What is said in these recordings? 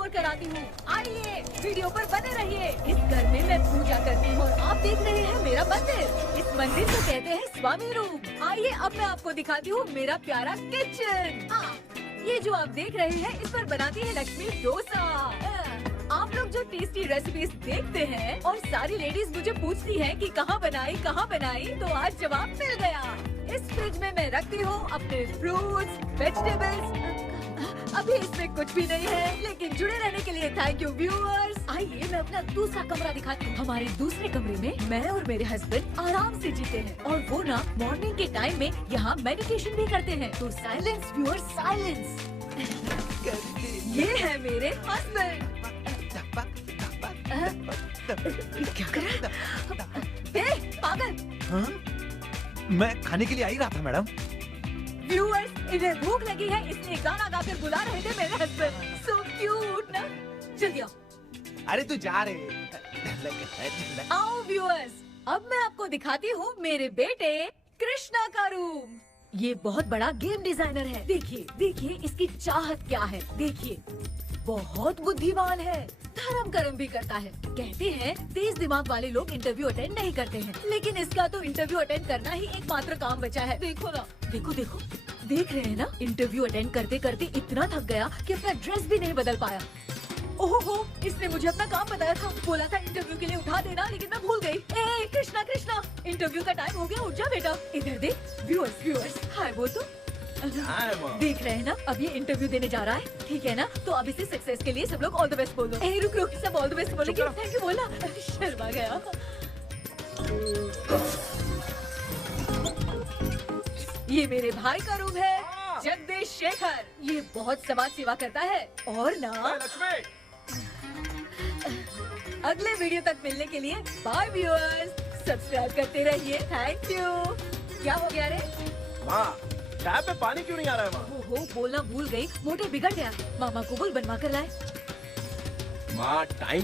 और कराती हूँ। आइए वीडियो पर बने रहिए। इस घर में मैं पूजा करती हूँ और आप देख रहे हैं मेरा मंदिर। इस मंदिर को कहते हैं स्वामी रूप। आइए अब मैं आपको दिखाती हूँ मेरा प्यारा किचन। हाँ, ये जो आप देख रहे हैं इस पर बनाती है लक्ष्मी डोसा। आप लोग जो टेस्टी रेसिपीज देखते हैं और सारी लेडीज मुझे पूछती हैं कि कहाँ बनाई, तो आज जवाब मिल गया। इस फ्रिज में मैं रखती हूँ अपने फ्रूट्स, वेजिटेबल्स। अभी इसमें कुछ भी नहीं है, लेकिन जुड़े रहने के लिए थैंक यू व्यूअर्स। आइए मैं अपना दूसरा कमरा दिखाती हूँ। हमारे दूसरे कमरे में मैं और मेरे हस्बैंड आराम से जीते हैं और वो ना मॉर्निंग के टाइम में यहाँ मेडिटेशन भी करते हैं। तो साइलेंस व्यूअर्स, साइलेंस। ये है मेरे हस्बैंड। क्या कर रहा है? पागल। हाँ? मैं खाने के लिए आ ही रहा था मैडम। व्यूअर्स, इन्हें भूख लगी है इसलिए गाना गाकर बुला रहे थे मेरे हस्बैंड। सो क्यूट ना। जल्दी आओ। अरे तू जा रे। आओ व्यूअर्स, अब मैं आपको दिखाती हूँ मेरे बेटे कृष्णा का रूम। ये बहुत बड़ा गेम डिजाइनर है। देखिए देखिए इसकी चाहत क्या है। देखिए बहुत बुद्धिमान है, धर्म कर्म भी करता है। कहते हैं तेज दिमाग वाले लोग इंटरव्यू अटेंड नहीं करते हैं, लेकिन इसका तो इंटरव्यू अटेंड करना ही एकमात्र काम बचा है। देखो ना, देखो देखो, देख रहे हैं ना, इंटरव्यू अटेंड करते करते इतना थक गया कि अपना ड्रेस भी नहीं बदल पाया। ओहो, इसने मुझे अपना काम बताया था, बोला था इंटरव्यू के लिए उठा देना, लेकिन मैं भूल गई। ए कृष्णा कृष्णा, इंटरव्यू का टाइम हो गया, उठ जा बेटा। इधर देख। व्यूअर्स व्यूअर्स, हाय बोल तो। देख रहे हैं ना, अब ये इंटरव्यू देने जा रहा है, ठीक है ना? तो अब इसे सक्सेस के लिए सब लोग ऑल द बेस्ट बोलो। ए रुक रुक, सब ऑल द बेस्ट बोलेंगे। थैंक यू बोला, शर्मा गया। ये मेरे भाई का रूम है, जगदीश शेखर। ये बहुत समाज सेवा करता है और ना अगले वीडियो तक मिलने के लिए बाय व्यूअर्स, सब्सक्राइब करते रहिए। Thank you. क्या हो गया रे? टैप में पानी क्यों नहीं आ रहा है माँ? हो बोलना भूल गई, मोटे बिगड़ गया। मामा को बोल बनवा कर लाए। माँ टाइम।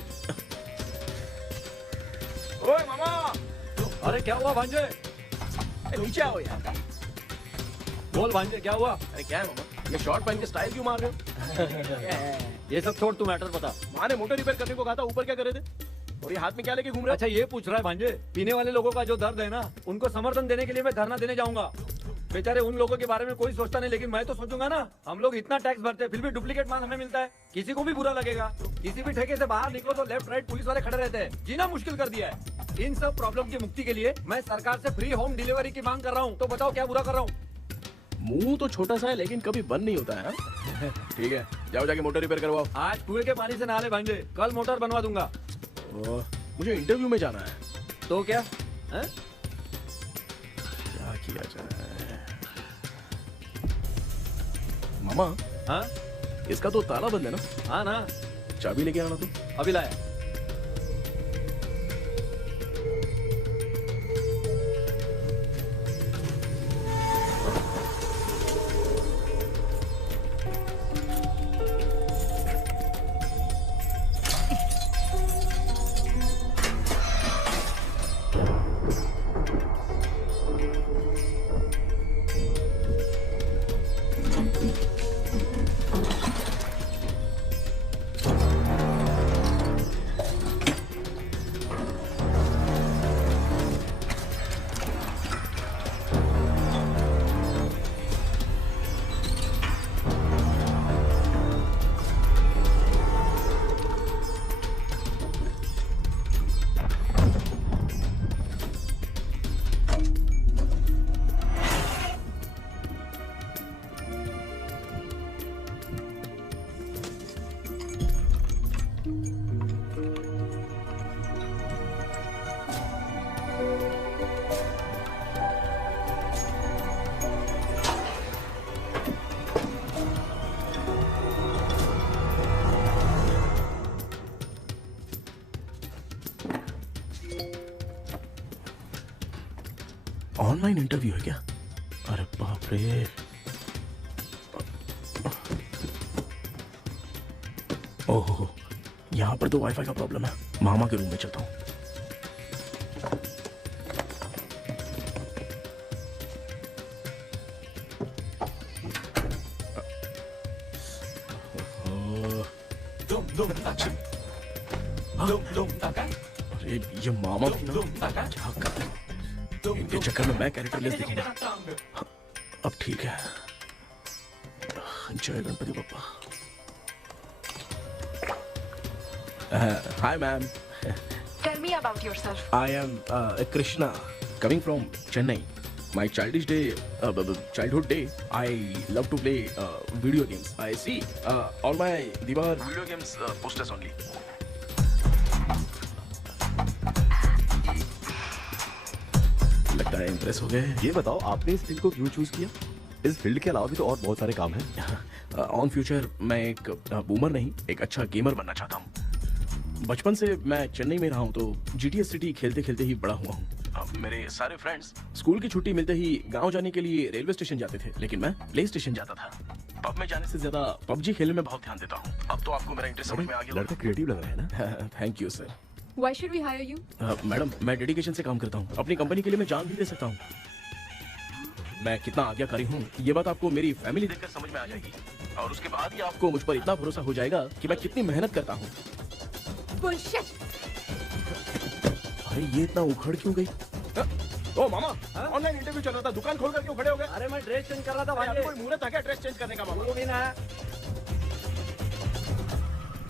ओए मामा, अरे क्या हुआ भांजे? नीचे आओ यार। बोल भांजे क्या हुआ? अरे क्या है मामा, ये शॉर्ट पहन के स्टाइल क्यों मार रहे हो? ये सब छोड़, तू मैटर बता। माँ ने मोटर रिपेयर करने को कहा था, ऊपर क्या कर रहे थे? और ये हाथ में क्या लेके घूम रहे हो? अच्छा ये पूछ रहा है भांजे, पीने वाले लोगों का जो दर्द है ना, उनको समर्थन देने के लिए मैं धरना देने जाऊंगा। बेचारे उन लोगों के बारे में कोई सोचता नहीं, लेकिन मैं तो सोचूंगा ना। हम लोग इतना टैक्स भरते हैं, फिर भी डुप्लीकेट माल हमें मिलता है, किसी को भी बुरा लगेगा। किसी भी ठेके से बाहर निकलो तो लेफ्ट राइट पुलिस वाले खड़े रहते हैं, जीना मुश्किल कर दिया है। इन सब प्रॉब्लम की मुक्ति के लिए मैं सरकार से फ्री होम डिलीवरी की मांग कर रहा हूँ। तो बताओ क्या बुरा कर रहा हूँ? मुंह तो छोटा सा है लेकिन कभी बंद नहीं होता है। ठीक है, जाओ जाके मोटर रिपेयर करवाओ। आज कुएं के पानी से नहा ले भांजे, कल मोटर बनवा दूंगा। मुझे इंटरव्यू में जाना है। तो क्या है? क्या किया जाए? मामा, हाँ इसका तो ताला बंद है ना? हाँ ना, चाबी लेके आना तू। अभी लाया। ऑनलाइन इंटरव्यू है क्या? अरे बाप रे। ओहो, यहाँ पर तो वाईफाई का प्रॉब्लम है। मामा के रूम में चलता हूँ। अरे ये मामा भी ना क्या करते हैं? इनके चक्कर में मैं कैरेक्टरलेस दिखूंगा। हाँ, अब ठीक है। जय Ganpati Bappa. Hi ma'am. Tell me about yourself. I am Krishna, coming from Chennai. My childhood day, I love to play video games. I see all my Diwar video games posters only. लगता है impress हो गए। ये बताओ आपने इस field को क्यों चूज किया? इस फील्ड के अलावा भी तो और बहुत सारे काम हैं। ऑन फ्यूचर मैं एक बूमर नहीं, एक अच्छा गेमर बनना चाहता हूँ। बचपन से मैं चेन्नई में रहा हूँ तो GTA सिटी खेलते खेलते ही बड़ा हुआ हूँ। मेरे सारे फ्रेंड्स स्कूल की छुट्टी मिलते ही गांव जाने के लिए रेलवे स्टेशन जाते थे, लेकिन मैं प्ले स्टेशन जाता था। पब में जाने से ज्यादा PUBG खेलने में बहुत ध्यान देता हूँ। अब तो आपको मेरा इंटरेस्ट समझ में आ गया। लड़का क्रिएटिव लग रहा है ना? Thank you sir. Why should we hire you? Madam मैं डेडिकेशन से काम करता हूँ, अपनी कंपनी के लिए मैं जान भी दे सकता हूँ। मैं कितना आज्ञाकारी हूँ ये बात आपको मेरी फैमिली देखकर समझ में आ जाएगी, और उसके बाद ही आपको मुझ पर इतना भरोसा हो जाएगा कि मैं कितनी मेहनत करता हूँ। Bullshit! अरे ये इतना उखड़ क्यों गई? ओ मामा, ऑनलाइन इंटरव्यू चल रहा था, दुकान खोलकर क्यों खड़े हो गए? अरे मैं ड्रेस चेंज कर रहा था भाई भाई। कोई मुहूर्त था क्या ड्रेस चेंज करने का? मामा वो भी ना।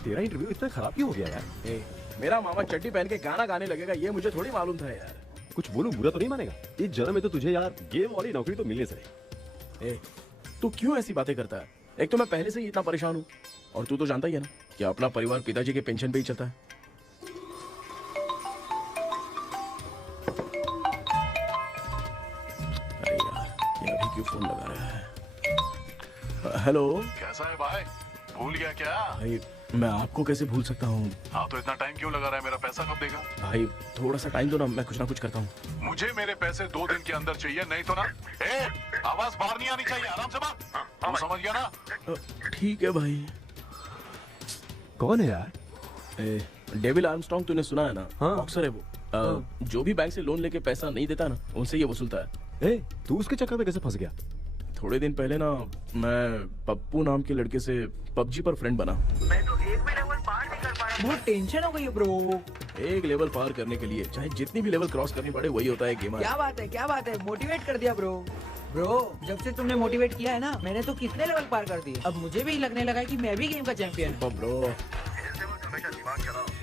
तेरा इंटरव्यू इतना खराब क्यों हो गया यार? ए, मेरा मामा चड्डी पहन के गाना गाने लगेगा ये मुझे थोड़ी मालूम था यार। कुछ बोलूं बुरा तो नहीं मानेगा? इस जन्म में तो तुझे यार गेम वाली नौकरी तो मिलने से। ए, तू क्यों ऐसी बातें करता है? एक तो मैं पहले से ही इतना परेशान हूँ, और तू तो जानता ही है ना कि अपना परिवार पिताजी के पेंशन पे ही चलता है। अरे यार ये अभी क्यों फोन लगा रहा है? हेलो कैसा है भाई? भूल गया क्या? भाई, मैं आपको कैसे भूल सकता हूँ? हाँ तो इतना टाइम क्यों लगा रहा है? मेरा पैसा कब देगा? भाई थोड़ा सा टाइम दो ना, मैं कुछ ना कुछ करता हूँ। मुझे मेरे पैसे 2 दिन के अंदर चाहिए, नहीं तो ना आवाज बाहर नहीं आनी चाहिए। आराम से बात। तू समझ गया ना? ठीक है भाई। कौन है यार? डेविल आर्मस्ट्रॉन्ग तूने सुना है ना? हाँ। बॉक्सर है वो। जो भी बैंक से लोन लेके पैसा नहीं देता ना, उनसे ये वसूलता है। ए, तू उसके चक्कर में कैसे फंस गया? थोड़े दिन पहले ना मैं पप्पू नाम के लड़के से PUBG पर फ्रेंड बना। मैं तो एक भी लेवल पार नहीं कर पा रहा। बहुत टेंशन हो गई है ब्रो। एक लेवल पार करने के लिए चाहे जितनी भी लेवल क्रॉस करनी पड़े, वही होता है गेमर। क्या बात है, मोटिवेट कर दिया ब्रो। ब्रो जब से तुमने मोटिवेट किया है ना, मैंने तो कितने लेवल पार कर दिए। अब मुझे भी लगने लगा कि मैं भी गेम का चैंपियन हूँ। ब्रो,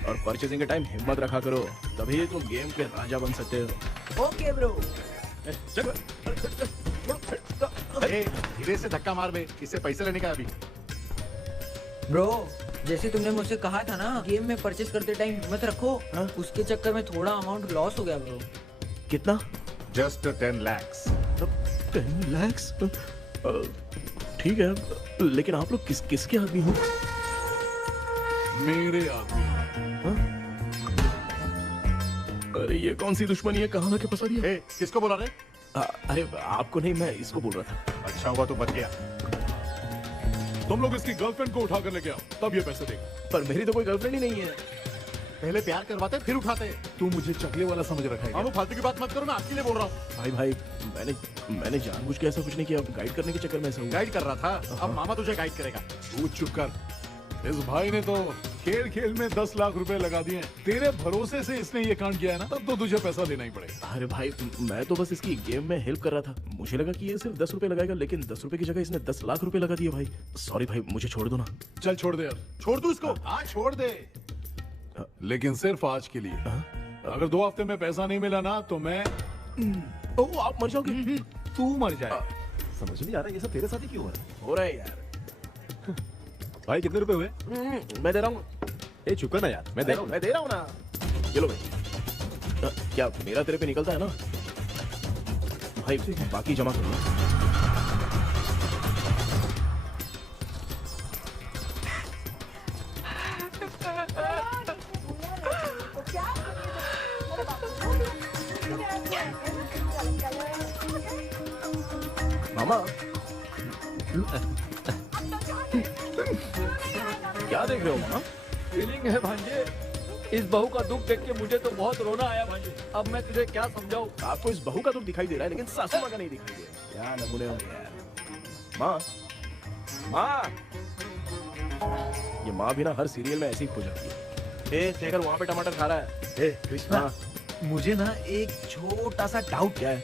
और परचेजिंग के टाइम हिम्मत रखा करो, तभी तुम गेम के राजा बन सकते हो। Okay bro. धीरे से धक्का मार बे, इससे पैसे लेने का अभी। ब्रो जैसे तुमने मुझसे कहा था ना, गेम में परचेस करते टाइम हिम्मत रखो, उसके चक्कर में थोड़ा अमाउंट लॉस हो गया ब्रो। कितना? Just 10 lakhs। 10 lakhs? ठीक है, लेकिन आप लोग किसके आदमी हो? मेरे आदमी। अरे ये कौन सी दुश्मनी है, कहाँ लाके फंसा दिया? किसको बोला रे? अरे आपको नहीं, मैं इसको बोल रहा था। अच्छा हुआ तो बच गया। तुम लोग इसकी गर्लफ्रेंड को उठा कर लेके आओ, तब ये पैसे देगा। पर मेरी तो कोई गर्लफ्रेंड ही नहीं है। पहले प्यार करवाते फिर उठाते। तू मुझे चकले वाला समझ रखा है। अब फालतू की बात मत करो, मैं आपके लिए बोल रहा हूँ। भाई मैंने जानबूझ के ऐसा कुछ नहीं किया, गाइड करने के चक्कर में ऐसा हुआ। गाइड कर रहा था, अब मामा तुझे गाइड करेगा। तू चुप कर। इस भाई ने तो खेल खेल में 10 लाख रुपए लगा दिए। तेरे भरोसे से इसने ये कांड किया है ना, तब तो तुझे पैसा देना ही पड़ेगा। अरे भाई मैं तो बस इसकी गेम में हेल्प कर रहा था, मुझे लगा कि ये सिर्फ 10 रुपए लगाएगा, लेकिन 10 रुपए की जगह इसने 10 लाख रुपए लगा दिए। भाई सॉरी भाई, मुझे छोड़ दो ना। चल छोड़ दे यार। छोड़ दू इसको। हाँ छोड़ दे, लेकिन सिर्फ आज के लिए। अगर 2 हफ्ते में पैसा नहीं मिला ना तो मैं ओ आप मर जाओगे। तू मर जाए। समझ नहीं आ रहा ये सब तेरे साथ ही क्यों हो रहा है? हो रहा है यार। भाई कितने रुपए हुए? मैं दे रहा हूँ। ए चुप कर ना यार, मैं दे रहा हूँ। मैं दे रहा हूँ ना। ये लो भाई। क्या मेरा तेरे पे निकलता है ना भाई? बाकी जमा करो। मामा क्या देख रहे हो मामा? फीलिंग है भांजे, इस बहू का दुख देख के मुझे तो बहुत रोना आया भांजे। अब मैं तुझे क्या समझाऊं? आपको इस बहू का दुख दिखाई दे रहा है, लेकिन सासू माँ का नहीं दिखाई दे रहा है। क्या नमूने होंगे यार। माँ, माँ, ये माँ भी ना हर सीरियल में ऐसी ही खो जाती है। ए शेखर वहाँ पे टमाटर खा रहा है। ए कृष्णा, हाँ। मुझे ना एक छोटा सा डाउट क्या है?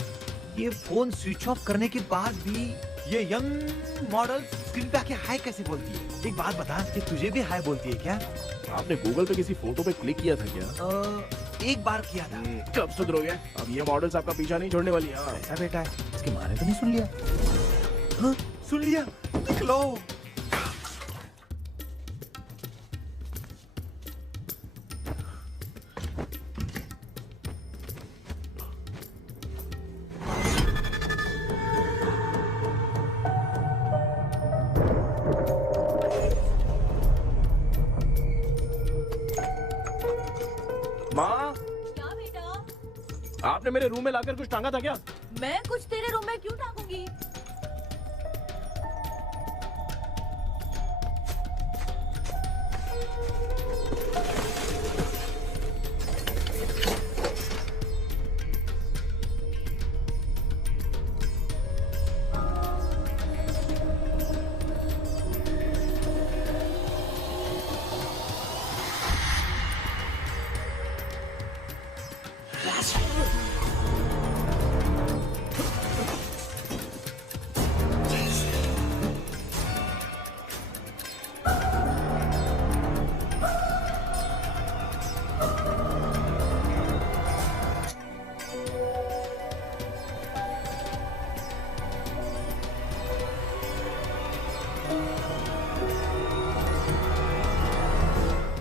ये फोन स्विच ऑफ करने के बाद भी ये यंग मॉडल स्क्रीन पे आके हाय कैसे बोलती है? एक बात बता, ये तुझे भी हाय बोलती है क्या? आपने गूगल पे किसी फोटो पे क्लिक किया था क्या? एक बार किया था। कब सुधरोगे? अब ये मॉडल्स आपका पीछा नहीं छोड़ने वाली है। ऐसा बेटा है, इसके माँ ने तो नहीं सुन लिया? हाँ, सुन लिया। देख लो। माँ, क्या बेटा? आपने मेरे रूम में लाकर कुछ टांगा था क्या? मैं कुछ तेरे रूम में क्यों टांगूंगी?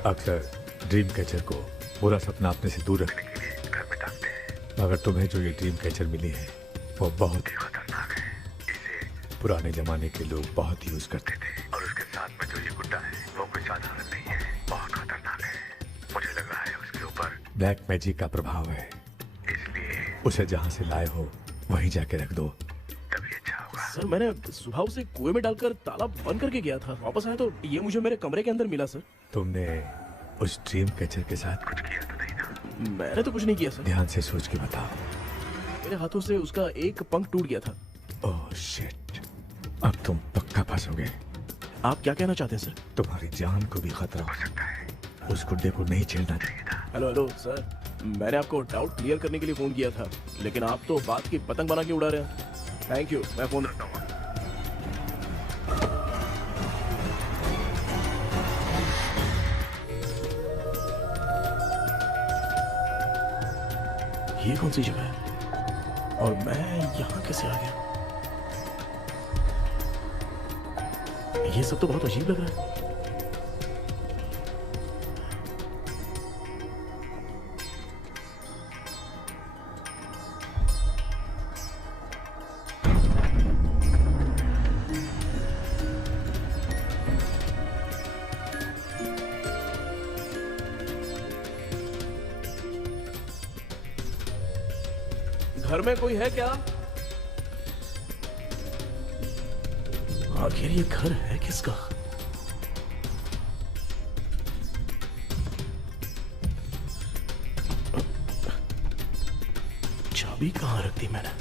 अक्सर ड्रीम कैचर को बुरा सपना अपने से दूर रखने के लिए घर में टांगते हैं, मगर तुम्हें जो ये ड्रीम कैचर मिली है वो बहुत ही खतरनाक है। इसे पुराने जमाने के लोग बहुत यूज करते थे, और उसके साथ में जो ये गुड्डा है वो कोई साधारण नहीं है, बहुत खतरनाक है। मुझे लग रहा है उसके ऊपर ब्लैक मैजिक का प्रभाव है, इसलिए उसे जहाँ से लाए हो वहीं जाके रख दो, तभी अच्छा होगा। सर मैंने सुबह उसे कुएं में डालकर ताला बंद करके गया था, वापस आया तो ये मुझे मेरे कमरे के अंदर मिला सर। तुमने उस ड्रीम कैचर के साथ कुछ किया तो नहीं ना? मैंने तो कुछ नहीं किया सर। ध्यान से सोच के बताओ। मेरे हाथों से उसका एक पंख टूट गया था। ओह शिट, अब तुम पक्का फंसोगे। आप क्या कहना चाहते हैं सर? तुम्हारी जान को भी खतरा हो सकता है, उस गुड्डे को नहीं छेड़ना चाहिए था। हेलो सर, मैंने आपको डाउट क्लियर करने के लिए फोन किया था, लेकिन आप तो बात की पतंग बना के उड़ा रहे हैं। थैंक यू, मैं फोन रखता हूँ। ये कौन सी जगह है और मैं यहाँ कैसे आ गया? ये सब तो बहुत अजीब लग रहा है। घर में कोई है क्या? आखिर ये घर है किसका? चाबी कहाँ रख दी मैंने?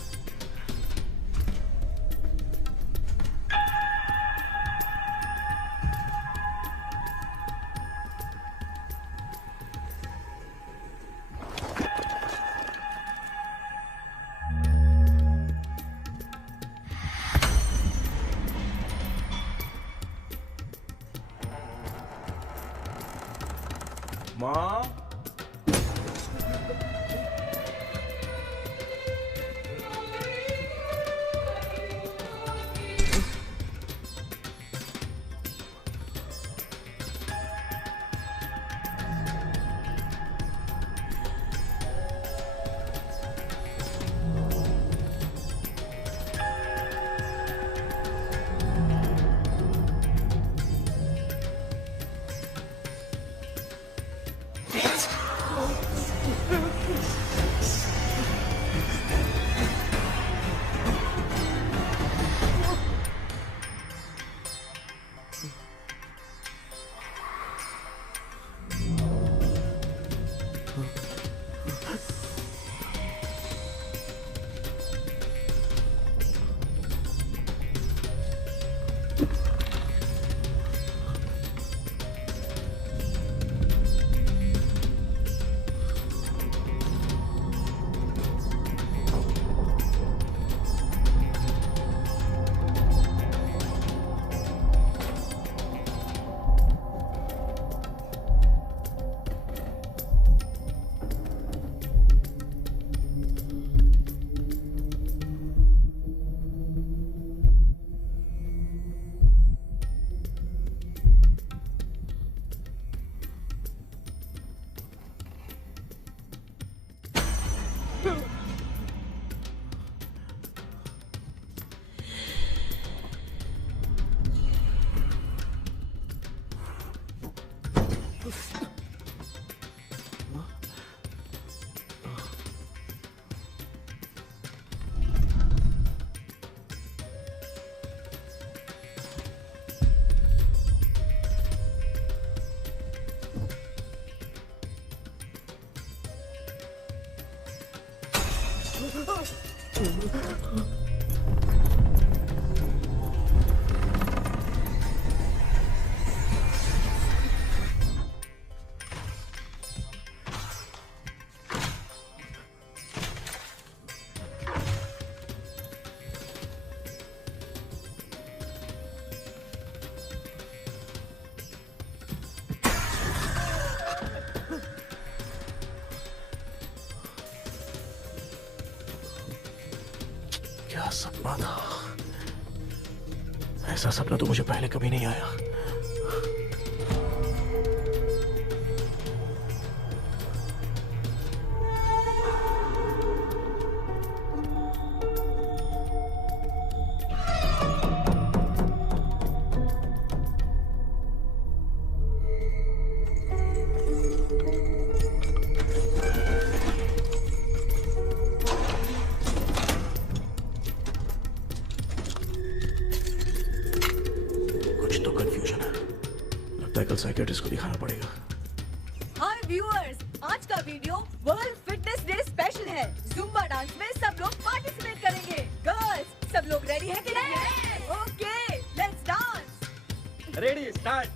माँ, क्या सपना था? ऐसा सपना तो मुझे पहले कभी नहीं आया। कल साइकियाट्रिस्ट को दिखाना पड़ेगा। हाय व्यूअर्स, आज का video world fitness day special है। जुम्बा डांस में सब लोग पार्टिसिपेट करेंगे। गर्ल्स, सब लोग रेडी हैं कि नहीं? Okay, let's dance. Ready, start.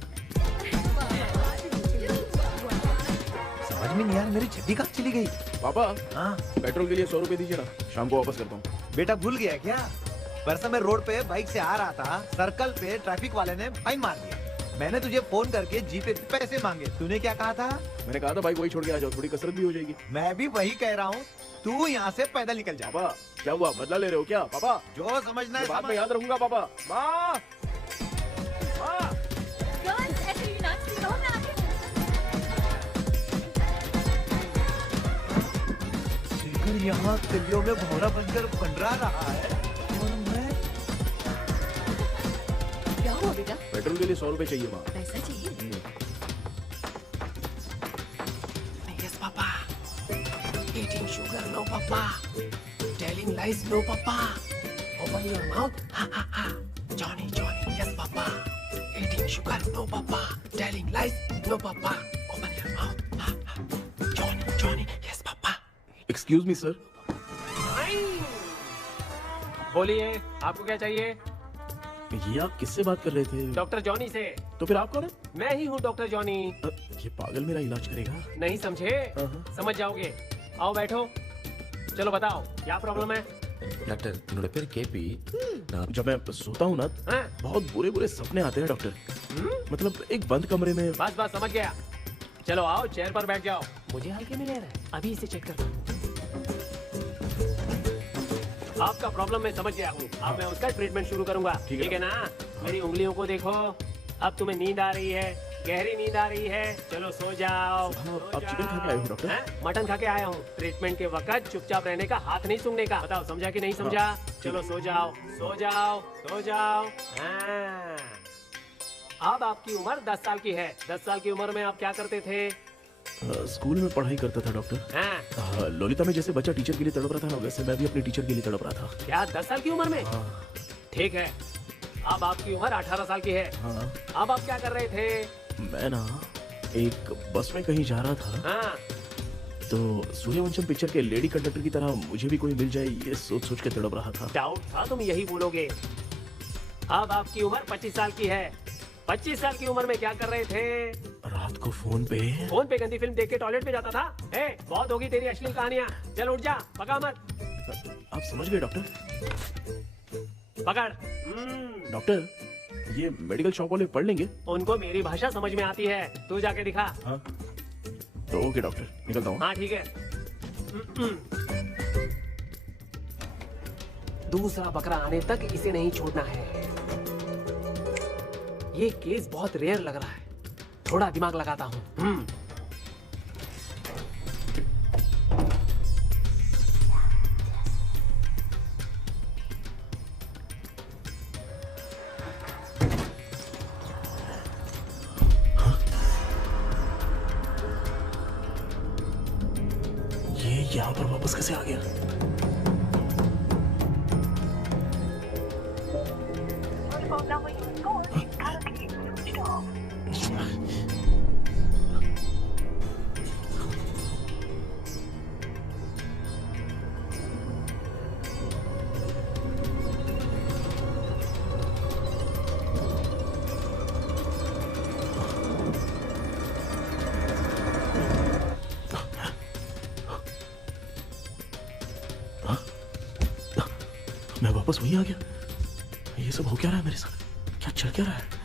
समझ में नहीं यार, मेरी छड्डी कहाँ चली गई? पापा, हाँ पेट्रोल के लिए 100 रुपए दीजिए ना, शाम को वापस करता हूँ। बेटा भूल गया क्या? परसों मैं रोड पे बाइक से आ रहा था, सर्कल पे ट्रैफिक वाले ने फाइन मार दिया। मैंने तुझे फोन करके जीपे पे पैसे मांगे, तूने क्या कहा था? मैंने कहा था बाइक वही छोड़ के आ जाओ, थोड़ी कसरत भी हो जाएगी। मैं भी वही कह रहा हूँ, तू यहाँ से पैदल निकल जा। पापा, क्या हुआ? बदला ले रहे हो क्या? पापा, जो समझना है बात में याद रखूंगा। पापा, माँ, माँ। गर्ल्स, ऐसे ही नाचती रहो, मैं आगे। शेखर यहाँ गलियों में भौरा बनकर पंडरा रहा है और मैं क्या हुआ बेटा? पेट्रोल के लिए 100 रुपए चाहिए माँ। पैसा चाहिए? Yes, Papa. Eating sugar, no, Papa. Telling lies, no, Papa. Open your mouth, ha ha ha. Johnny, Johnny, yes, Papa. Eating sugar, no, Papa. Telling lies, no, Papa. Open your mouth, ha ha. Johnny, Johnny, yes, Papa. Excuse me sir. बोलिए, आपको क्या चाहिए? ये आप किससे बात कर रहे थे? डॉक्टर जॉनी से। तो फिर आप कौन है? मैं ही हूँ डॉक्टर जॉनी। ये पागल मेरा इलाज करेगा? नहीं समझे? समझ जाओगे। आओ बैठो। चलो बताओ क्या प्रॉब्लम है? डॉक्टर என்னோட பேர் केपी। जब मैं सोता हूँ ना, बहुत बुरे बुरे सपने आते हैं डॉक्टर। मतलब एक बंद कमरे में। बस बस समझ गया। चलो आओ, चेयर पर बैठ जाओ। मुझे हल्के में ले रहा है, अभी इसे चेक करता हूँ। आपका प्रॉब्लम मैं समझ गया हूँ। अब मैं उसका ट्रीटमेंट शुरू करूंगा, ठीक है ना? मेरी उंगलियों को देखो। अब तुम्हें नींद आ रही है, गहरी नींद आ रही है। चलो सो जाओ। आप चिकन खा के आए हो डॉक्टर? मटन खा के आया हूँ। ट्रीटमेंट के वक्त चुपचाप रहने का, हाथ नहीं सूंघने का। बताओ समझा कि नहीं समझा? चलो सो जाओ, सो जाओ, सो जाओ। हाँ। अब आपकी उम्र 10 साल की है। 10 साल की उम्र में आप क्या करते थे? स्कूल में पढ़ाई करता था डॉक्टर। लोलिता में जैसे बच्चा टीचर के लिए तड़प रहा था, वैसे मैं भी अपने टीचर के लिए तड़प रहा था। क्या 10 साल की उम्र में? ठीक है, अब आपकी उम्र 18 साल की है। अब आप क्या कर रहे थे? मैं ना एक बस में कहीं जा रहा था, तो सूर्यवंशम पिक्चर के लेडी कंडक्टर की तरह मुझे भी कोई मिल जाए, ये सोच सोच के तड़प रहा था। डाउट था तुम यही बोलोगे। अब आपकी उम्र 25 साल की है। 25 साल की उम्र में क्या कर रहे थे? रात को फोन पे गंदी फिल्म देख के टॉयलेट में जाता था। बहुत होगी तेरी अश्लील कहानियां। चल उठ जा, पका मत। आप समझ गए डॉक्टर? पकड़। डॉक्टर, ये मेडिकल शॉप वाले पढ़ लेंगे? उनको मेरी भाषा समझ में आती है, तू जाके दिखा। तो ओके डॉक्टर, निकलता हूँ। हाँ ठीक है। दूसरा बकरा आने तक इसे नहीं छोड़ना है। ये केस बहुत रेयर लग रहा है, थोड़ा दिमाग लगाता हूँ। ये यहाँ पर वापस कैसे आ गया? वापस वहीं आ गया। ये सब हो क्या रहा है मेरे साथ? क्या चल क्या रहा है?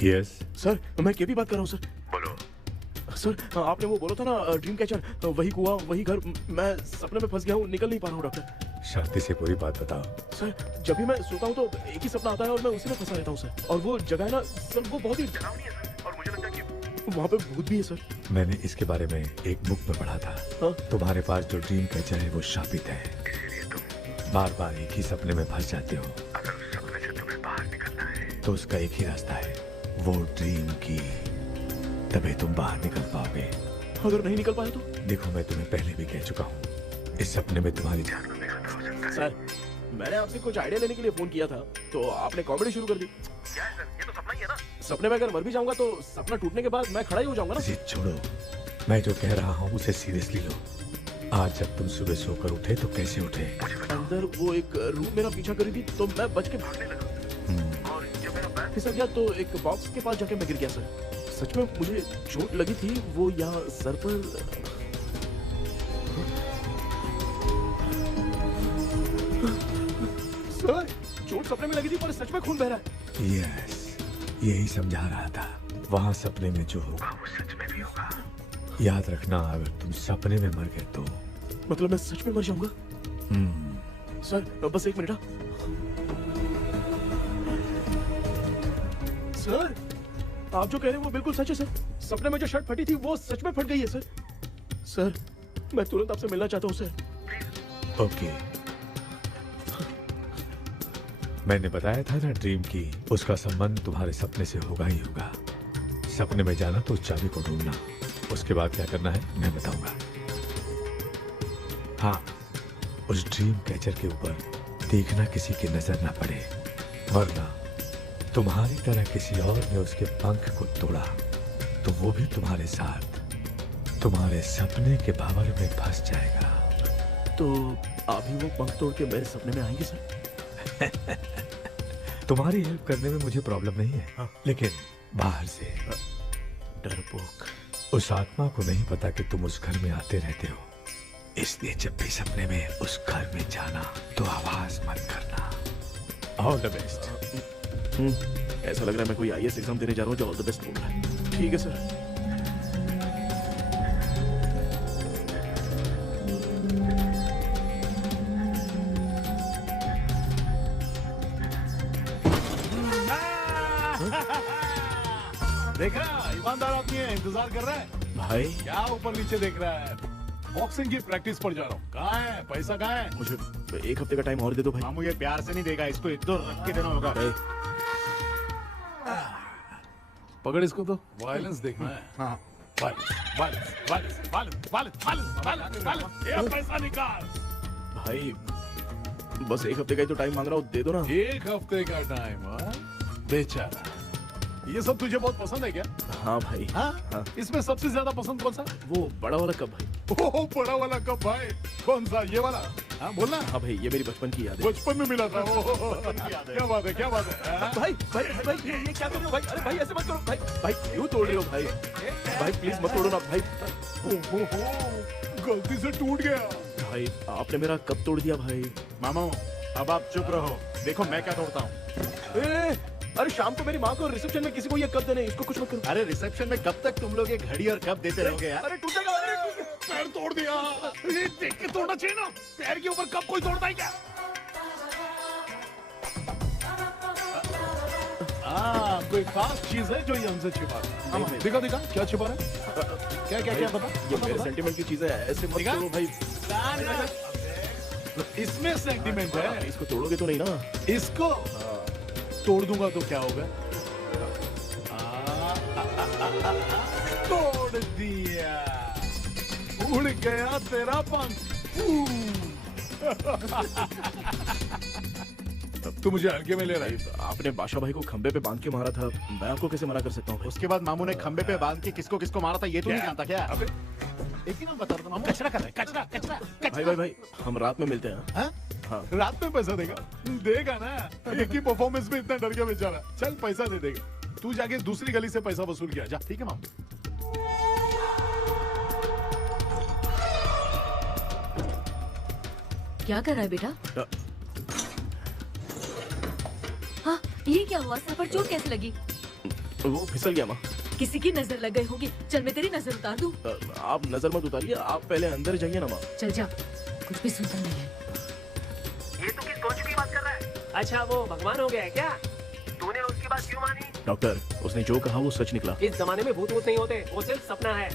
यस सर, मैं केपी बात कर रहा हूँ सर। बोलो सर, आपने वो बोला था ना ड्रीम कैचर, वही कुआं वही घर, मैं सपने में फंस गया हूँ, निकल नहीं पा रहा हूँ डॉक्टर। शांति से पूरी बात बताओ। सर, जब भी मैं सोता हूँ तो एक ही सपना आता है और मैं उसी में फंसा रहता हूँ सर। और वो जगह है ना सर, वो बहुत ही डरावनी है सर, और मुझे लगता है कि वहाँ पे भूत भी है सर। मैंने इसके बारे में एक बुक में पढ़ा था। हाँ? तुम्हारे पास जो ड्रीम कैचर है वो शापित है, इसलिए तुम बार बार एक ही सपने में फंस जाते हो। अगर उस सपने से तुम्हें बाहर निकलना है तो उसका एक ही रास्ता है, वो ड्रीम की, तभी तुम बाहर निकल पाओगे। अगर नहीं निकल पाए तो? देखो, मैं तुम्हें पहले भी कह चुका हूँ, इस सपने में तुम्हारी जान को भी खतरा हो सकता है। सर, मैंने आपसे कुछ आइडिया लेने के लिए फोन किया था, तो आपने कॉमेडी शुरू कर दी। क्या है सर, ये तो सपना ही है ना। सपने में अगर मर भी जाऊंगा तो सपना टूटने के बाद मैं खड़ा ही हो जाऊंगा ना। जिद छोड़ो, मैं जो कह रहा हूँ उसे सीरियसली लो। आज जब तुम सुबह सोकर उठे तो कैसे उठे? अंदर वो एक रूम मेरा पीछा करी थी, तो मैं बच के भागने लगा और जब मेरा पैर फिसल गया तो एक बॉक्स के पास जाके मैं गिर गया सर। सच में मुझे चोट लगी थी, वो यहाँ सर पर। सर, चोट सपने में लगी थी पर सच में खून बह रहा है। यस, यही समझा रहा था। वहाँ सपने में जो होगा वो सच में भी होगा। याद रखना, अगर तुम सपने में मर गए तो मतलब मैं सच में मर जाऊंगा? सर बस 1 मिनट। सर आप जो कह रहे हैं वो बिल्कुल सच है सर। सपने में जो शर्ट फटी थी वो सच में फट गई है सर। सर मैं तुरंत आपसे मिलना चाहता हूँ सर। ओके, मैंने बताया था ना ड्रीम की उसका संबंध तुम्हारे सपने से होगा ही होगा। सपने में जाना तो उस चाबी को ढूंढना, उसके बाद क्या करना है मैं बताऊंगा। हाँ, उस ड्रीम कैचर के ऊपर देखना किसी की नजर ना पड़े, वरना तुम्हारी तरह किसी और ने उसके पंख को तोड़ा तो वो भी तुम्हारे साथ तुम्हारे सपने के भावर में फंस जाएगा। तो आप ही वो पंख तोड़ के मेरे सपने में आएंगे सर? तुम्हारी हेल्प करने में मुझे प्रॉब्लम नहीं है। हाँ। लेकिन बाहर से डरपोक। उस आत्मा को नहीं पता कि तुम उस घर में आते रहते हो, इसलिए जब भी सपने में उस घर में जाना तो आवाज मत करना। All the best. ऐसा लग रहा है मैं कोई IAS एग्जाम देने जा रहा हूँ जो ऑल द बेस्ट बोल रहा है। ठीक है सर। देख रहा, ईमानदार आदमी है, इंतजार कर रहा है। भाई क्या ऊपर नीचे देख रहा है? बॉक्सिंग की प्रैक्टिस पर जा रहा हूँ। कहाँ है पैसा? कहाँ है? मुझे 1 हफ्ते का टाइम और दे दो भाई। मामू ये प्यार से नहीं देगा, इसको इधर रख के देना होगा। पकड़ इसको तो। वायलेंस देखना है। हाँ violence, violence, violence, violence, violence, violence, violence, violence. ये पैसा निकाल। भाई बस 1 हफ्ते का ही तो टाइम मांग रहा हूँ, दे दो ना। 1 हफ्ते का टाइम? बेचारा, ये सब तुझे बहुत पसंद है क्या? हाँ भाई। हाँ? इसमें सबसे ज्यादा पसंद कौन सा? वो बड़ा वाला कप भाई। ओह बड़ा वाला कप भाई। कौन सा? ये वाला? हाँ बोलना। हाँ भाई, ये मेरी बचपन की याद है। बचपन में मिला था। क्या बात है, क्या बात है। हाँ? भाई भाई भाई ये क्या कर रहे हो भाई? अरे भाई ऐसे मत करो भाई। भाई क्यों तोड़ रहे हो भाई? भाई प्लीज मत तोड़ो ना भाई। गलती से टूट गया। भाई आपने मेरा कप तोड़ दिया भाई। मामू अब आप चुप रहो, देखो मैं क्या तोड़ता हूँ। अरे शाम को मेरी माँ को रिसेप्शन में किसी को ये कप देने, इसको कुछ मत करो। अरे रिसेप्शन में कब तक तुम लोग ये घड़ी और कप देते रहोगे यार? अरे टूटेगा। पैर तोड़ दिया। ये देख के तोड़ना चाहिए ना। पैर के ऊपर कब कोई तोड़ता है क्या? हाँ, कोई खास चीज है जो ये हमसे छिपा रहा है? दिखा दिखा, क्या छिपा रहा है? क्या क्या क्या? बता। ये मेरे सेंटिमेंट की चीजें है, ऐसे मत करो भाई। इसमें सेंटिमेंट है। इसको तोड़ोगे तो नहीं ना? इसको तोड़ दूंगा तो क्या होगा? तोड़ दिया। उड़ गया तेरा पंख। तू मुझे हल्के में ले रहा है। आपने बादशाह भाई को खंबे पे बांध के मारा था, मैं आपको कैसे मना कर सकता हूँ? उसके बाद मामू ने खंबे पे बांध के किसको किसको मारा था ये तो नहीं जानता क्या? एक ही नाम बता रहा था मामू। कचरा कर रहा है, कचरा कचरा भाई भाई भाई हम रात में मिलते हैं। हाँ? हाँ। रात में पैसा देगा? देगा ना। एक ही परफॉर्मेंस में इतना डर गया बेचारा। चल पैसा दे देगा। तू जाके दूसरी गली से पैसा वसूल किया जा। ठीक है मामू। क्या कर रहा है बेटा? हाँ, ये क्या हुआ? सर पर चोट कैसे लगी? वो फिसल गया माँ। किसी की नजर लग गई होगी। चल मैं तेरी नजर उतार दूं। आप नजर मत उतारिए, आप पहले अंदर जाइए ना माँ। चल जा, कुछ भी सुनता नहीं है। ये तू किस कोच की बात कर रहा है? अच्छा वो भगवान हो गया है क्या? तूने उसकी बात क्यों मानी? डॉक्टर, उसने जो कहा वो सच निकला। इस जमाने में भूत नहीं होते, वो सिर्फ सपना है।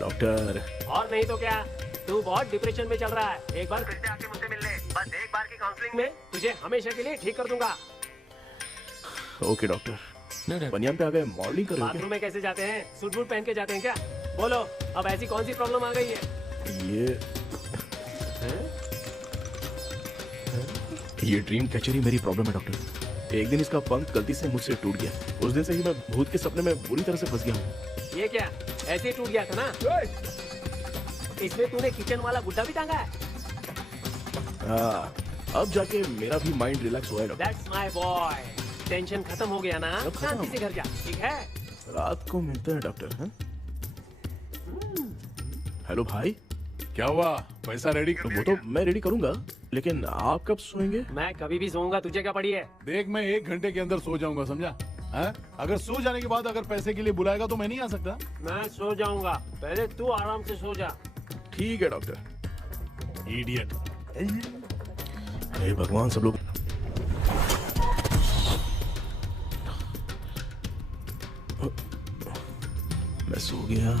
डॉक्टर। और नहीं तो क्या, तू बहुत डिप्रेशन में चल रहा है। एक बार फिर से आके मुझसे मिल ले, बस एक बार की काउंसलिंग में तुझे हमेशा के लिए ठीक कर दूंगा। Okay doctor. बनियान पे आ गए, मॉर्निंग करो। बाथरूम में कैसे जाते हैं? सूट बूट पहन के जाते हैं क्या? बोलो, अब ऐसी कौन सी प्रॉब्लम आ गई है? ये ड्रीम कैचर ही मेरी प्रॉब्लम है डॉक्टर। एक दिन इसका पंख गलती से मुझसे टूट गया। उस दिन से ही मैं भूत के सपने में बुरी तरह से फंस गया हूँ। ये क्या ऐसे ही टूट गया था ना? इसमें तूने किचन वाला गुड्डा भी टांगा है? हाँ, अब जाके मेरा भी माइंड रिलैक्स हुआ है doctor. That's my boy. Tension खत्म हो गया ना? शांति से घर जा, ठीक है? रात को मिलते हैं डॉक्टर। हाँ? हेलो भाई। क्या हुआ? पैसा रेडी कर? वो तो मैं रेडी करूंगा, लेकिन आप कब सोएंगे? मैं कभी भी सोऊंगा, तुझे क्या पड़ी है? देख मैं 1 घंटे के अंदर सो जाऊंगा, समझा? हैं? अगर सो जाने के बाद अगर पैसे के लिए बुलाएगा तो मैं नहीं आ सकता। मैं सो जाऊंगा, पहले तू आराम से सो जा। ठीक है डॉक्टर। इडियट। हे भगवान, सब लोग मैं सो गया।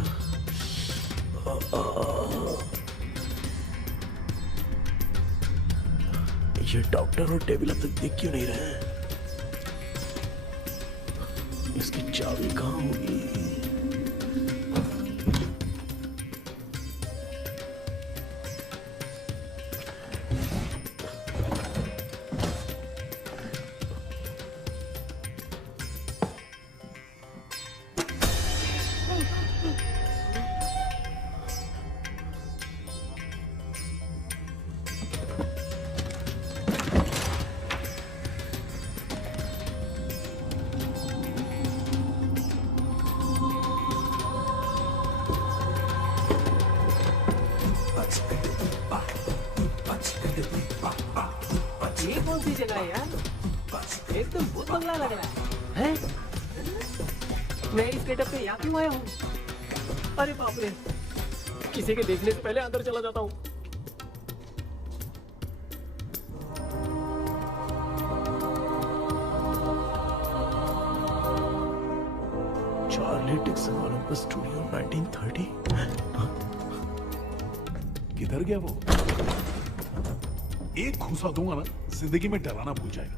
ये डॉक्टर और टेबल अब तक दिख क्यों नहीं रहे हैं? इसकी चाबी कहाँ होगी? ये कौन सी जगह है यार? एकदम भूत बंगला लग रहा है। मैं इस गेटअप पे यहाँ क्यों आया हूँ? अरे बाप रे, किसी के देखने से पहले अंदर चला जाता हूँ। Charlie Dixon Olympus studio 1930। किधर गया वो? एक घूसा दूंगा ना, जिंदगी में डराना भूल जाएगा।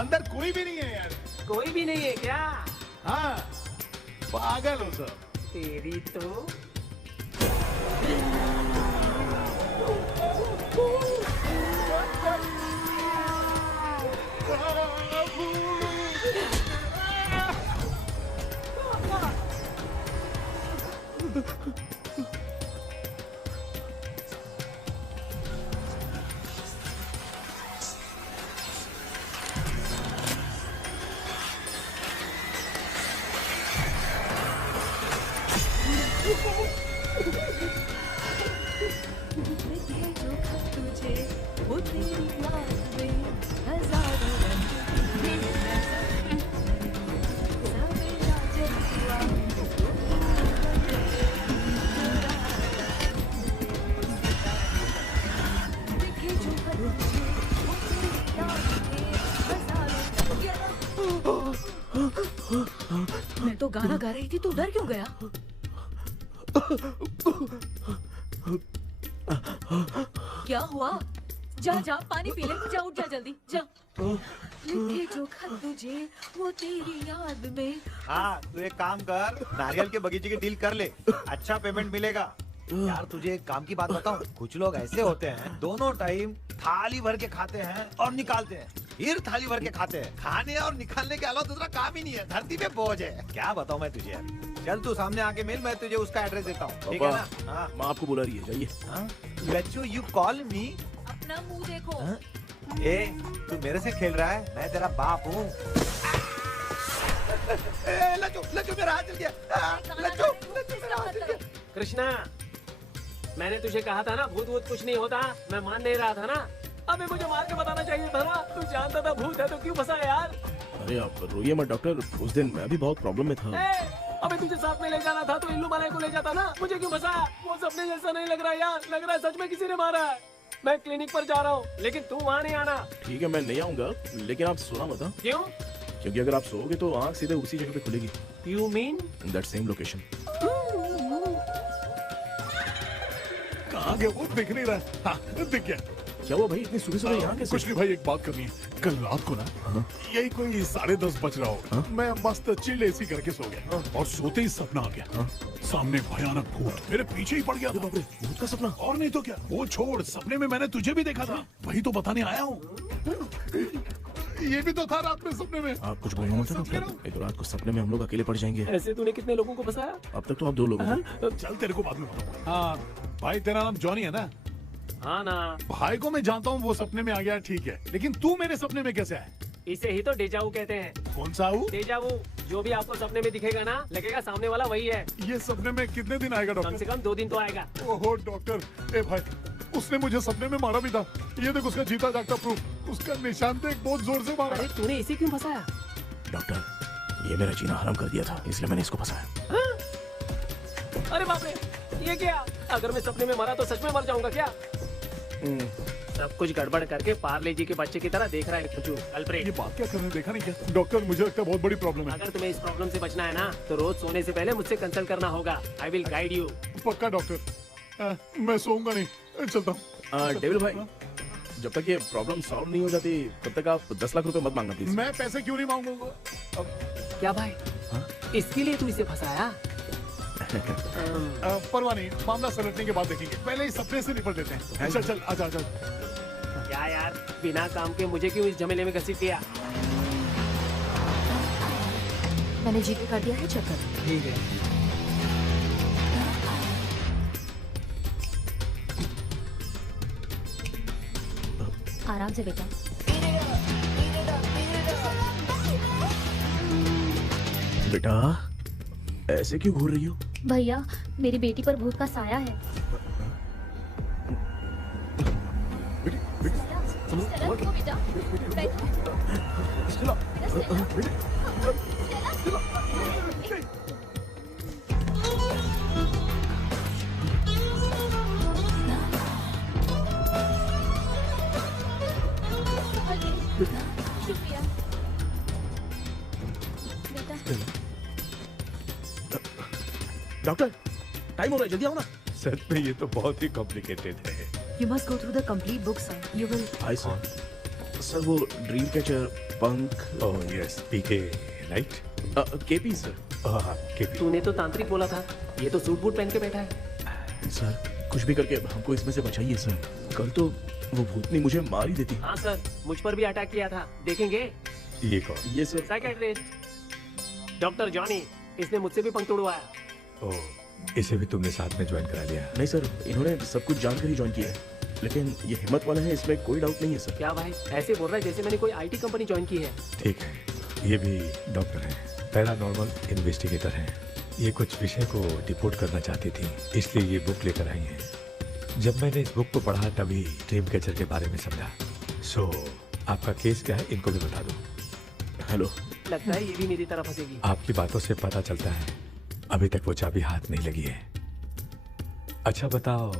अंदर कोई भी नहीं है यार। कोई भी नहीं है क्या? हाँ, पागल हो सब। तेरी तो मैं तो गाना गा रही थी, तू डर क्यों गया? क्या हुआ? जा जा पानी पी ले, जा उठ जा जल्दी जा। लिखे जो खत तुझे वो तेरी याद में। हाँ, तू एक काम कर, नारियल के बगीचे की डील कर ले, अच्छा पेमेंट मिलेगा। यार तुझे एक काम की बात बताऊं, कुछ लोग ऐसे होते हैं दोनों टाइम थाली भर के खाते हैं और निकालते हैं, फिर थाली भर के खाते हैं। खाने और निकालने के अलावा दूसरा काम ही नहीं है, धरती पे बोझ है। क्या बताऊं मैं तुझे। चल तू सामने आके मिल, मैं तुझे उसका एड्रेस देता हूँ, ठीक है ना? हाँ, माँ आपको बुला रही है, जाइए। लच्चू यू कॉल मी। अपना मुंह देखो। ए, तू मेरे से खेल रहा है? मैं तेरा बाप हूँ। लच्चू, लच्चू मेरा हाथ जल गया। लच्चू, लच्चू मेरा हाथ जल गया। कृष्णा, मैंने तुझे कहा था ना भूत वूत कुछ नहीं होता। मैं मान नहीं रहा था ना। अबे मुझे मार के बताना चाहिए था ना। तू जानता था भूत है तो क्यों फंसा यार? अरे आप रोइए मत डॉक्टर, उस दिन मैं भी बहुत प्रॉब्लम में था। अबे तुझे साथ में ले जाना था तो इल्लू मलाई को ले जाता ना। मुझे क्यों फंसाया? वो सपने जैसा नहीं लग रहा यार, लग रहा है सच में किसी ने मारा है। मैं क्लिनिक पर जा रहा हूँ, लेकिन तू वहाँ नहीं आना। ठीक है, मैं नहीं आऊंगा, लेकिन आप सोना मत। क्यों? क्योंकि अगर आप सोओगे तो आंख सीधे उसी जगह पे खुलेगी। You mean? That same location. कहाँ गया वो? दिख नहीं रहा। हाँ, दिख गया। क्या हुआ भाई, इतनी सुबह सुबह यहाँ कैसे? कुछ नहीं भाई, एक बात करनी है। कल रात को ना यही कोई 10:30 बज रहा होगा, मैं मस्त चिल एसी करके सो गया और सोते ही सपना आ गया। सामने भयानक भूत मेरे पीछे ही पड़ गया। बाप रे, भूत का सपना? और नहीं तो क्या। वो छोड़, सपने में मैंने तुझे भी देखा था, वही तो बताने आया हूँ। ये भी तो था रात में सपने में। आप कुछ बोलना मत डॉक्टर, एक रात को सपने में हम लोग अकेले पड़ जाएंगे। ऐसे तूने कितने लोगों को फंसाया? अब तक तो आप 2 लोग हैं। चल तेरे को बाद में बताऊंगा। हाँ भाई, तेरा नाम जॉनी है ना? हाँ ना। भाई को मैं जानता हूँ, वो सपने में आ गया, ठीक है, लेकिन तू मेरे सपने में कैसे आया? इसे ही तो डेजावू कहते हैं। कौन सा हूँ? डेजावू, जो भी आपको सपने में दिखेगा ना, लगेगा सामने वाला वही है। ये सपने में कितने दिन आएगा कम डॉक्टर? से कम 2 दिन तो आएगा। ओहो डॉक्टर, ए भाई, उसने मुझे सपने में मारा भी था। ये देख उसका जीता जागता प्रूफ, उसका निशान देख, बहुत जोर से मारा। अरे तूने इसे क्यों फंसाया? डॉक्टर, ये मेरा जीना हराम कर दिया था, इसलिए मैंने इसको फंसाया। अरे बाप रे, ये क्या? अगर मैं सपने में मरा तो सच में मर जाऊंगा क्या? सब कुछ गड़बड़ करके पार्ले जी के बच्चे की तरह देख रहा है कुछ अल्फ्रेड। ये बात क्या करने देखा नहीं क्या? डॉक्टर, मुझे लगता है बहुत बड़ी प्रॉब्लम है। अगर तुम्हें इस प्रॉब्लम से बचना है ना, तो रोज सोने से पहले मुझसे कंसल्ट करना होगा। I will guide you. पक्का डॉक्टर, मैं सोऊंगा नहीं, चलता हूँ। डेविल भाई, जब तक ये प्रॉब्लम सॉल्व नहीं हो जाती तब तक आप 10 लाख रुपए मत मांगना प्लीज। मैं पैसे क्यों नहीं मांगूंगा? क्या भाई? इसके लिए तू इसे फंसाया? परवाह नहीं, मामला सलटने के बाद देखेंगे, पहले इस सपने से निपट लेते हैं। चल चल, आजा आजा। क्या यार, बिना काम के मुझे क्यों इस झमेले में घसीट दिया? मैंने जीपे कर दिया है, चेक कर। ठीक है। आराम से बेटा। बेटा, ऐसे क्यों घूर रही हो? भैया, मेरी बेटी पर भूत का साया है। स्टेला, रुको बेटा, बैठो। शुक्रिया बेटा। डॉक्टर, टाइम हो रहा है, जल्दी आओ ना। सच में ये तो बहुत ही कॉम्प्लिकेटेड है। You must go through the complete book, sir. You will. Hi sir. Sir वो ड्रीम कैचर, पंख। ओह यस, पीके राइट? KP sir. केपी। तूने तो तांत्रिक बोला था, ये तो सूट बूट पहन के बैठा है। सर, कुछ भी करके हमको इसमें से बचाइए सर। कल तो वो भूतनी मुझे मार ही देती। हाँ सर, मुझ पर भी अटैक किया था, देखेंगे? ये कौन? ये सर साइकियाट्रिस्ट डॉक्टर जॉनी, इसने मुझसे भी पंख तोड़वाया। ओह, इसे भी तुमने साथ में ज्वाइन करा लिया? नहीं सर, इन्होंने सब कुछ जानकर ही ज्वाइन किया है, लेकिन ये हिम्मत वाला है, इसमें कोई डाउट नहीं है सर। क्या भाई, ऐसे बोल रहा है जैसे मैंने कोई आईटी कंपनी ज्वाइन की है। ठीक है, ये भी डॉक्टर है, पैरानॉर्मल इन्वेस्टिगेटर है। ये कुछ विषय को रिपोर्ट करना चाहती थी, इसलिए ये बुक लेकर आई है। जब मैंने इस बुक को पढ़ा तभी ड्रीम कैचर के बारे में समझा। सो आपका केस क्या है, इनको भी बता दो। हेलो। लगता है ये भी मेरी तरफ फंसेगी। आपकी बातों से पता चलता है अभी तक वो चाबी हाथ नहीं लगी है। अच्छा बताओ,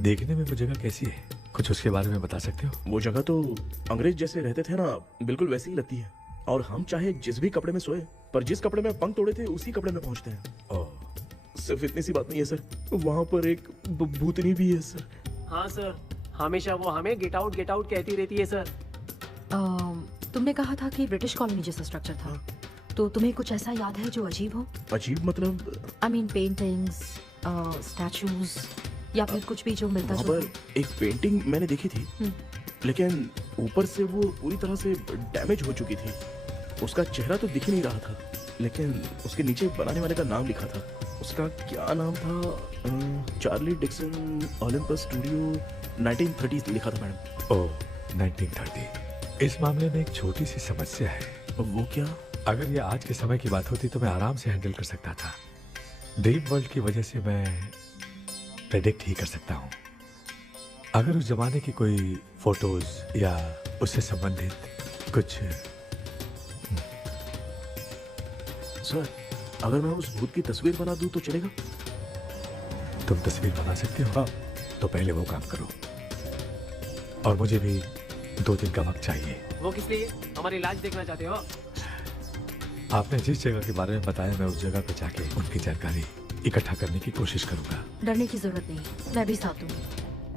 देखने में वो जगह कैसी है, कुछ उसके बारे में बता सकते हो? वो जगह तो अंग्रेज जैसे रहते थे ना, बिल्कुल वैसी ही लगती है। और हम चाहे जिस भी कपड़े में सोए, पर जिस कपड़े में पंख तोड़े थे उसी कपड़े में पहुंचते हैं। ओह, सिर्फ इतनी सी बात नहीं है सर, वहाँ पर एक भूतनी भी है सर। हाँ सर, हमेशा वो हमें गेट आउट कहती रहती है सर। तुमने कहा था कि ब्रिटिश कॉलोनी जैसा स्ट्रक्चर था, तो तुम्हें कुछ ऐसा याद है जो अजीब हो? अजीब मतलब? I mean पेंटिंग्स, स्टैचूज या फिर कुछ भी जो मिलता वहाँ पर एक पेंटिंग मैंने देखी थी, लेकिन ऊपर से वो पूरी तरह से डैमेज हो चुकी थी। उसका चेहरा तो दिख ही नहीं रहा था, लेकिन उसके नीचे बनाने वाले का नाम लिखा था। उसका क्या नाम था? चार्ली डिक्सन ओलंपस स्टूडियो 1930 लिखा था मैडम। ओह, 1930। इस मामले में एक छोटी सी समस्या है। वो क्या? अगर ये आज के समय की बात होती तो मैं आराम से हैंडल कर सकता था। ड्रीम वर्ल्ड की वजह से मैं प्रेडिक्ट ही कर सकता हूँ। अगर उस जमाने की कोई फोटोज या उससे संबंधित कुछ। सर, अगर मैं उस भूत की तस्वीर बना दूं तो चलेगा? तुम तस्वीर बना सकते हो? हाँ। तो पहले वो काम करो, और मुझे भी 2 दिन का वक्त चाहिए। वो किस लिए? हमारी इलाज देखना चाहते हो? आपने जिस जगह के बारे में बताया, मैं उस जगह पे जाके उनकी जानकारी इकट्ठा करने की कोशिश करूंगा। डरने की जरूरत नहीं, मैं भी साथ दूंगी।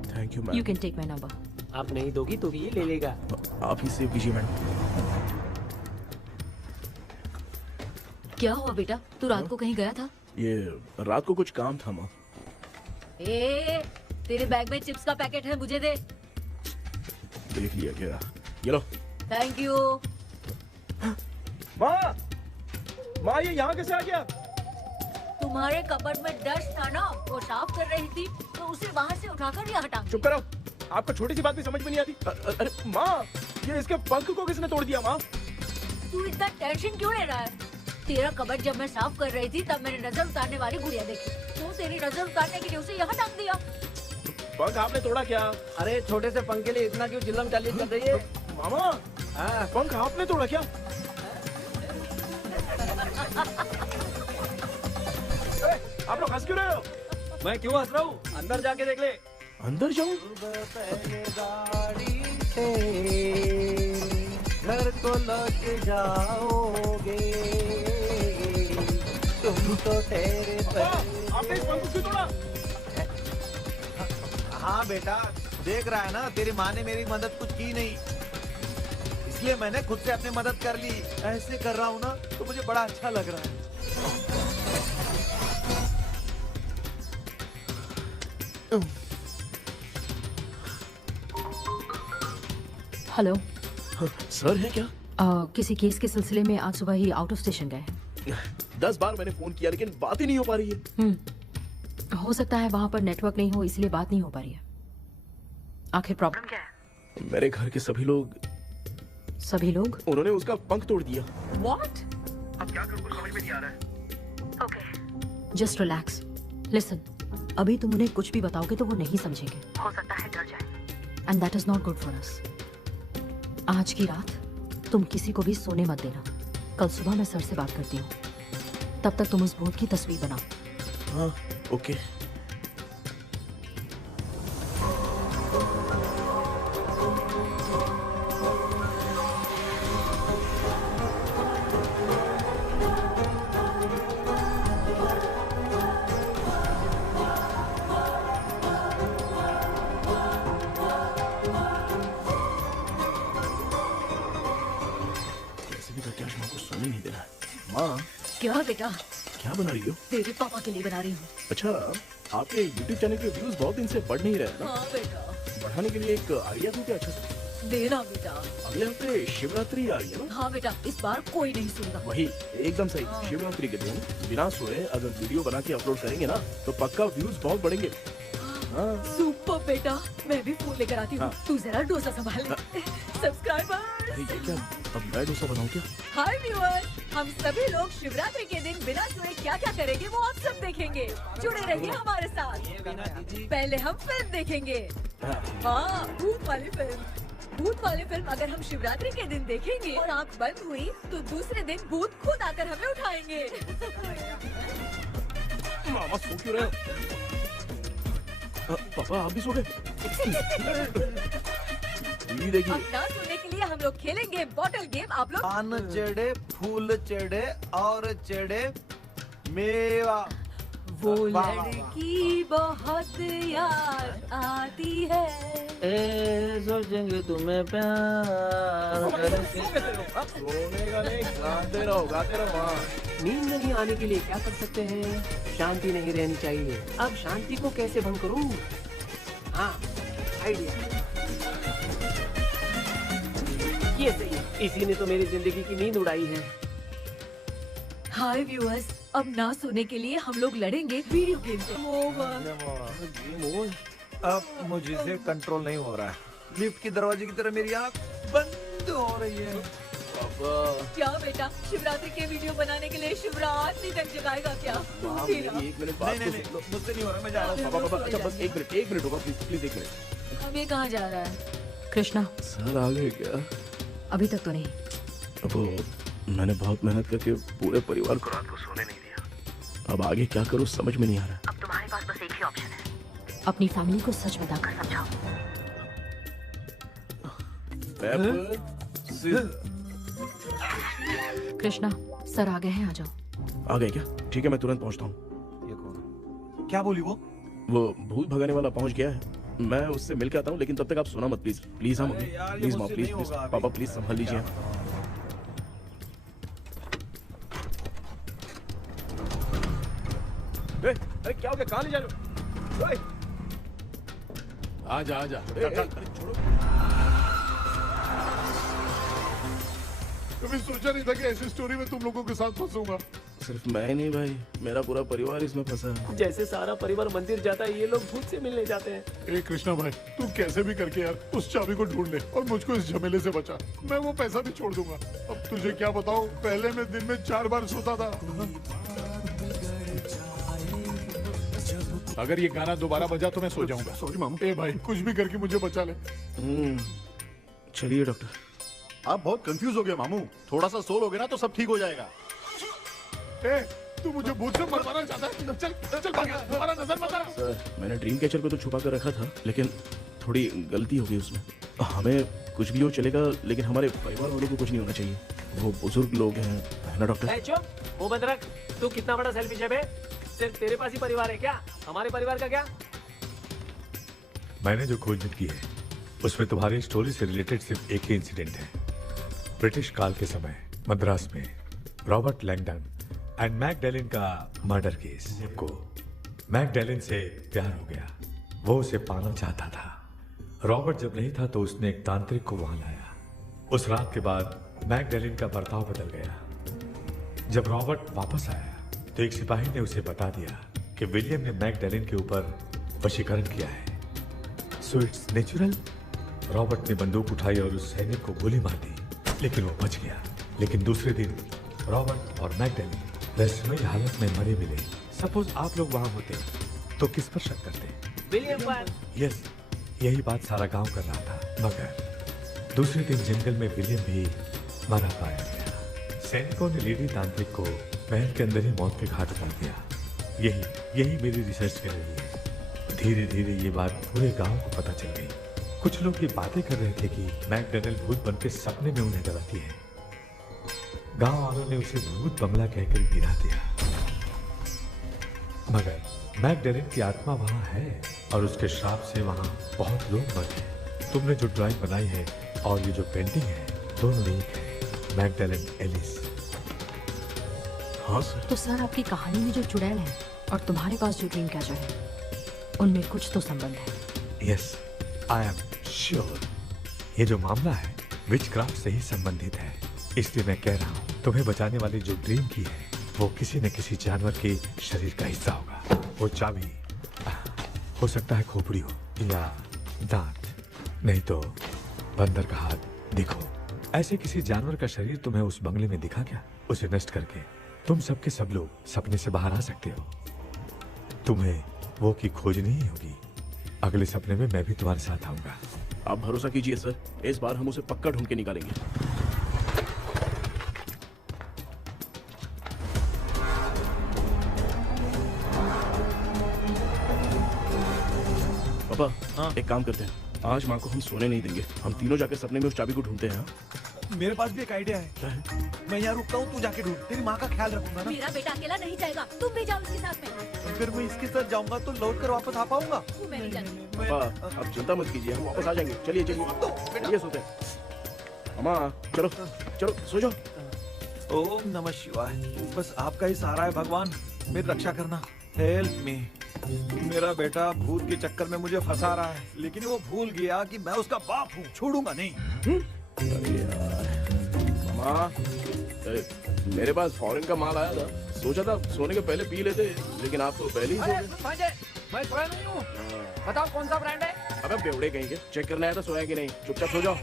Thank you ma'am. You can take my number. आप नहीं दोगी तो भी ये ले लेगा। आप ही सेव कीजिए मैडम। क्या हुआ बेटा, तू रात को कहीं गया था? ये रात को कुछ काम था माँ। तेरे बैग में चिप्स का पैकेट है, मुझे दे। देख लिया क्या? ये लो। Thank you. माँ ये यहाँ कैसे आ गया? तुम्हारे कपबोर्ड में डस्ट था ना, वो साफ कर रही थी तो उसे वहाँ से उठाकर यहाँ टांग। चुप करो। आपको छोटी सी बात भी समझ में नहीं आती? अरे माँ, ये इसके पंख को किसने तोड़ दिया माँ? तू इतना टेंशन क्यों ले रहा है? तेरा कबर्ड जब मैं साफ कर रही थी तब मैंने नजर उतारने वाली गुड़िया देखी। तो तेरी नजर उतारने के लिए उसे यहाँ टांग दिया। पंख आपने तोड़ा क्या? अरे छोटे से पंख के लिए इतना क्यों चिल्लम चालीस कर रही है? मामा, पंख आपने तोड़ा क्या? आप लोग हंस क्यों रहे हो? मैं क्यों हंस रहा हूँ? अंदर जाके देख ले। अंदर जाऊं? घर को लौट जाओगे तुम तो ठहरे आपने इस पंख को क्यों तोड़ा? हाँ बेटा, देख रहा है ना, तेरी माँ ने मेरी मदद कुछ की नहीं, इसलिए मैंने खुद से अपनी मदद कर ली। ऐसे कर रहा हूँ ना तो मुझे बड़ा अच्छा लग रहा है। हेलो सर है क्या? किसी केस के सिलसिले में आज सुबह ही आउट ऑफ स्टेशन गए। 10 बार मैंने फोन किया लेकिन बात ही नहीं हो पा रही है। हो सकता है वहाँ पर नेटवर्क नहीं हो इसलिए बात नहीं हो पा रही है। आखिर प्रॉब्लम क्या है? मेरे घर के सभी लोग उन्होंने उसका पंख तोड़ दिया। What? अब क्या करूँ समझ में नहीं आ रहा है। Okay. Just relax. Listen. अभी तुम उन्हें कुछ भी बताओगे तो वो नहीं समझेंगे। हो सकता है डर जाए। And that is not good for us. आज की रात तुम किसी को भी सोने मत देना। कल सुबह मैं सर से बात करती हूँ। तब तक तुम उस भूत की तस्वीर बनाओ। हाँ, ओके। माँ, क्या बेटा? क्या बना रही हो? तेरे पापा के लिए बना रही हूँ। अच्छा, आपके YouTube चैनल के व्यूज बहुत दिन से बढ़ नहीं रहे हैं ना? हाँ बेटा। बढ़ाने के लिए एक आइडिया दूं क्या? अच्छा देना बेटा। अगले हफ्ते शिवरात्रि आ रही है ना? हाँ बेटा, इस बार कोई नहीं सुनेगा। वही, एकदम सही। शिवरात्रि के दिन बिना सोए अगर वीडियो बना के अपलोड करेंगे ना तो पक्का व्यूज बहुत बढ़ेंगे। हाँ। सुपर बेटा, मैं भी फोन लेकर आती हूँ। हाँ। तू जरा डोसा संभाल ले। सब्सक्राइबर। ये क्या? अब मैं डोसा बनाऊं क्या? हाय व्यूअर्स, हम सभी लोग शिवरात्रि के दिन बिना सोए क्या क्या करेंगे वो आप सब देखेंगे। जुड़े रहिए हमारे साथ। पहले हम फिल्म देखेंगे। हाँ, भूत वाली फिल्म। भूत वाली फिल्म अगर हम शिवरात्रि के दिन देखेंगे और आँख बंद हुई तो दूसरे दिन भूत खुद आकर हमें उठाएंगे। मामा सो क्यों रहे हो? पापा आप भी सो गए? देखिए। अब ना सोने के लिए हम लोग खेलेंगे बॉटल गेम। आप लोग पान चढ़े, फूल चढ़े और चढ़े मेवा। वो लड़की बहुत याद आती है। सोचेंगे तुम्हें प्यार सोने का नहीं, गाते रहो माँ। नींद नहीं आने के लिए क्या कर सकते हैं? शांति नहीं रहनी चाहिए। अब शांति को कैसे भंग करूं? हाँ, आइडिया। ये सही, इसी ने तो मेरी जिंदगी की नींद उड़ाई है। हाय व्यूअर्स, अब ना सोने के लिए हम लोग लड़ेंगे वीडियो गेम से। अब मुझसे कंट्रोल नहीं हो रहा है। लिफ्ट की दरवाजे की तरह मेरी आँख बंद हो रही है। क्या बेटा, शिवरात्रि के वीडियो बनाने के लिए शिवरात्रि तक जगाएगा क्या? एक मिनट बात तो सुन लो। मुझसे नहीं हो रहा, मैं जा रहा हूँ। पापा अच्छा बस एक मिनट होगा प्लीज 1 मिनट। अब ये कहाँ जा रहा है? कृष्णा, सर आ गए क्या? अभी तक तो नहीं। अब मैंने बहुत मेहनत करके पूरे परिवार को रात को सोने नहीं दिया। अब आगे क्या करूँ समझ में नहीं आ रहा। अब तुम्हारे पास बस एक ही ऑप्शन है। अपनी फैमिली को सच बताकर समझाओ। कृष्णा, सर आ गए हैं, आ जाओ। आ गए क्या? ठीक है, मैं तुरंत पहुंचता हूँ। ये कौन? क्या बोली वो? वो भूत भगाने वाला पहुंच गया है। मैं उससे मिल के आता हूँ, लेकिन तब तक आप सोना मत प्लीज। प्लीज हाँ मम्मी, प्लीज माँ, प्लीज पापा, प्लीज संभाल लीजिए। अरे क्या हो गया? कहाँ ले जा रहे हो? आजा। छोड़ो। कभी सोचा नहीं था कि ऐसी स्टोरी में तुम लोगों के साथ फंसूंगा। सिर्फ मैं ही नहीं भाई, मेरा पूरा परिवार इसमें फंसा है। जैसे सारा परिवार मंदिर जाता है, ये लोग भूत से मिलने जाते हैं। ए कृष्णा भाई, तू कैसे भी करके यार उस चाबी को ढूंढ ले और मुझको इस झमेले से बचा। मैं वो पैसा भी छोड़ दूंगा। अब तुझे क्या बताऊं, पहले मैं दिन में 4 बार सोता था। अगर ये गाना दोबारा बजा तो मैं सो जाऊंगा। सॉरी मामू। ए भाई, कुछ भी करके मुझे बचा ले। चलिए डॉक्टर। आप बहुत कंफ्यूज हो गए मामू, थोड़ा सा सो लोगे ना तो सब ठीक हो जाएगा। ए, तू मुझे भूत से मरवाना चाहता है? चल चल भाग, दोबारा नजर मत आना। सर, मैंने ड्रीम कैचर को तो छुपा कर रखा था, लेकिन थोड़ी गलती हो गई उसमें। हमें कुछ भी हो चलेगा, लेकिन हमारे परिवार वालों को कुछ नहीं होना चाहिए। वो बुजुर्ग लोग हैं, है ना डॉक्टर? चुप, वो बंद रख। तू कितना बड़ा सेल्फिश है बे? सिर्फ तेरे पास ही परिवार है क्या? हमारे परिवार का क्या? मैंने जो खोज की है उसमें तुम्हारी स्टोरी से रिलेटेड सिर्फ एक ही इंसिडेंट है। ब्रिटिश काल के समय मद्रास में रॉबर्ट लैंगडन एंड मैकडैलिन का मर्डर केस को मैकडैलिन से प्यार हो गया। वो उसे पाना चाहता था। रॉबर्ट जब नहीं था तो उसने एक तांत्रिक को वहां लाया। उस रात के बाद मैकडैलिन का बर्ताव बदल गया। जब रॉबर्ट वापस आया तो एक सिपाही ने उसे बता दिया कि विलियम ने मैकडैलिन के ऊपर वशीकरण किया है। So it's natural. रॉबर्ट ने बंदूक उठाई और उस सैनिक को गोली मार दी, लेकिन वो बच गया। लेकिन दूसरे दिन रॉबर्ट और मैकडैलिन रहस्यमयी हालत में मरे मिले। सपोज आप लोग वहां होते तो किस पर शक करते? विलियम पर। यस, यही बात सारा गांव कर रहा था। मगर दूसरे दिन जंगल में विलियम भी मरा पाया गया। सैनिकों ने लेडी तांत्रिक को महल के अंदर ही मौत के घाट उतार दिया। यही मेरी रिसर्च कर रही है। धीरे धीरे ये बात पूरे गांव को पता चल गई। कुछ लोग ये बातें कर रहे थे कि मैकडैलिन भूत बनके सपने में उन्हें डराती है। गांव वालों ने उसे भूत बंगला कहकर गिरा दिया। मगर मैकडैलिन की आत्मा वहां है और उसके श्राप से वहां बहुत लोग मर गए। तुमने जो ड्राइंग बनाई है और ये जो पेंटिंग है, दोनों एक है। मैकडैलिन एलिस। हाँ सर। तो सर, आपकी कहानी में जो चुड़ैल है और तुम्हारे पास जो ड्रीम कैचर है, उनमें कुछ तो संबंध है। Yes, I am sure. ये जो मामला है विचक्राफ्ट से ही संबंधित है। इसलिए मैं कह रहा हूँ, तुम्हें बचाने वाली जो ड्रीम की है वो किसी न किसी जानवर के शरीर का हिस्सा होगा। वो चाबी हो सकता है खोपड़ी हो या दांत, नहीं तो बंदर का हाथ। देखो, ऐसे किसी जानवर का शरीर तुम्हें उस बंगले में दिखा क्या? उसे नष्ट करके तुम सबके सब लोग सपने से बाहर आ सकते हो। तुम्हें वो की खोजनी ही होगी। अगले सपने में मैं भी तुम्हारे साथ आऊंगा। आप भरोसा कीजिए सर, इस बार हम उसे पक्का ढूंढ के निकालेंगे। पापा, हाँ? एक काम करते हैं, आज माँ को हम सोने नहीं देंगे। हम तीनों जाकर सपने में उस चाबी को ढूंढते हैं। मेरे पास भी एक आइडिया है। मैं यहाँ रुकता हूँ, तू जाके ढूंढ। तेरी माँ का ख्याल रखूंगा ना। मेरा बेटा अकेला नहीं जाएगा, तुम भी जाओ उसके साथ में। अगर मैं इसके साथ जाऊंगा तो लौट कर वापस आ पाऊंगा? मैं नहीं जाती। पापा, आप चिंता मत कीजिए, हम वापस आ जाएंगे। चलिए चलिए सोते हैं। अम्मा, चलो चलो सो जाओ। ओम नमः शिवाय। बस आपका ही सहारा है भगवान, मेरी रक्षा करना। Help me. मेरा बेटा भूत के चक्कर में मुझे फंसा रहा है, लेकिन वो भूल गया कि मैं उसका बाप हूँ। छोड़ूंगा नहीं। मामा, मेरे पास फॉरेन का माल आया था, सोचा था सोने के पहले पी लेते, लेकिन आप तो पहले ही सो गए। मैं सोया नहीं हूँ। बताओ कौन सा ब्रांड है? अबे बेवड़े कहेंगे, चेक करना है तो सोया कि नहीं। चुपचाप सो जाओ।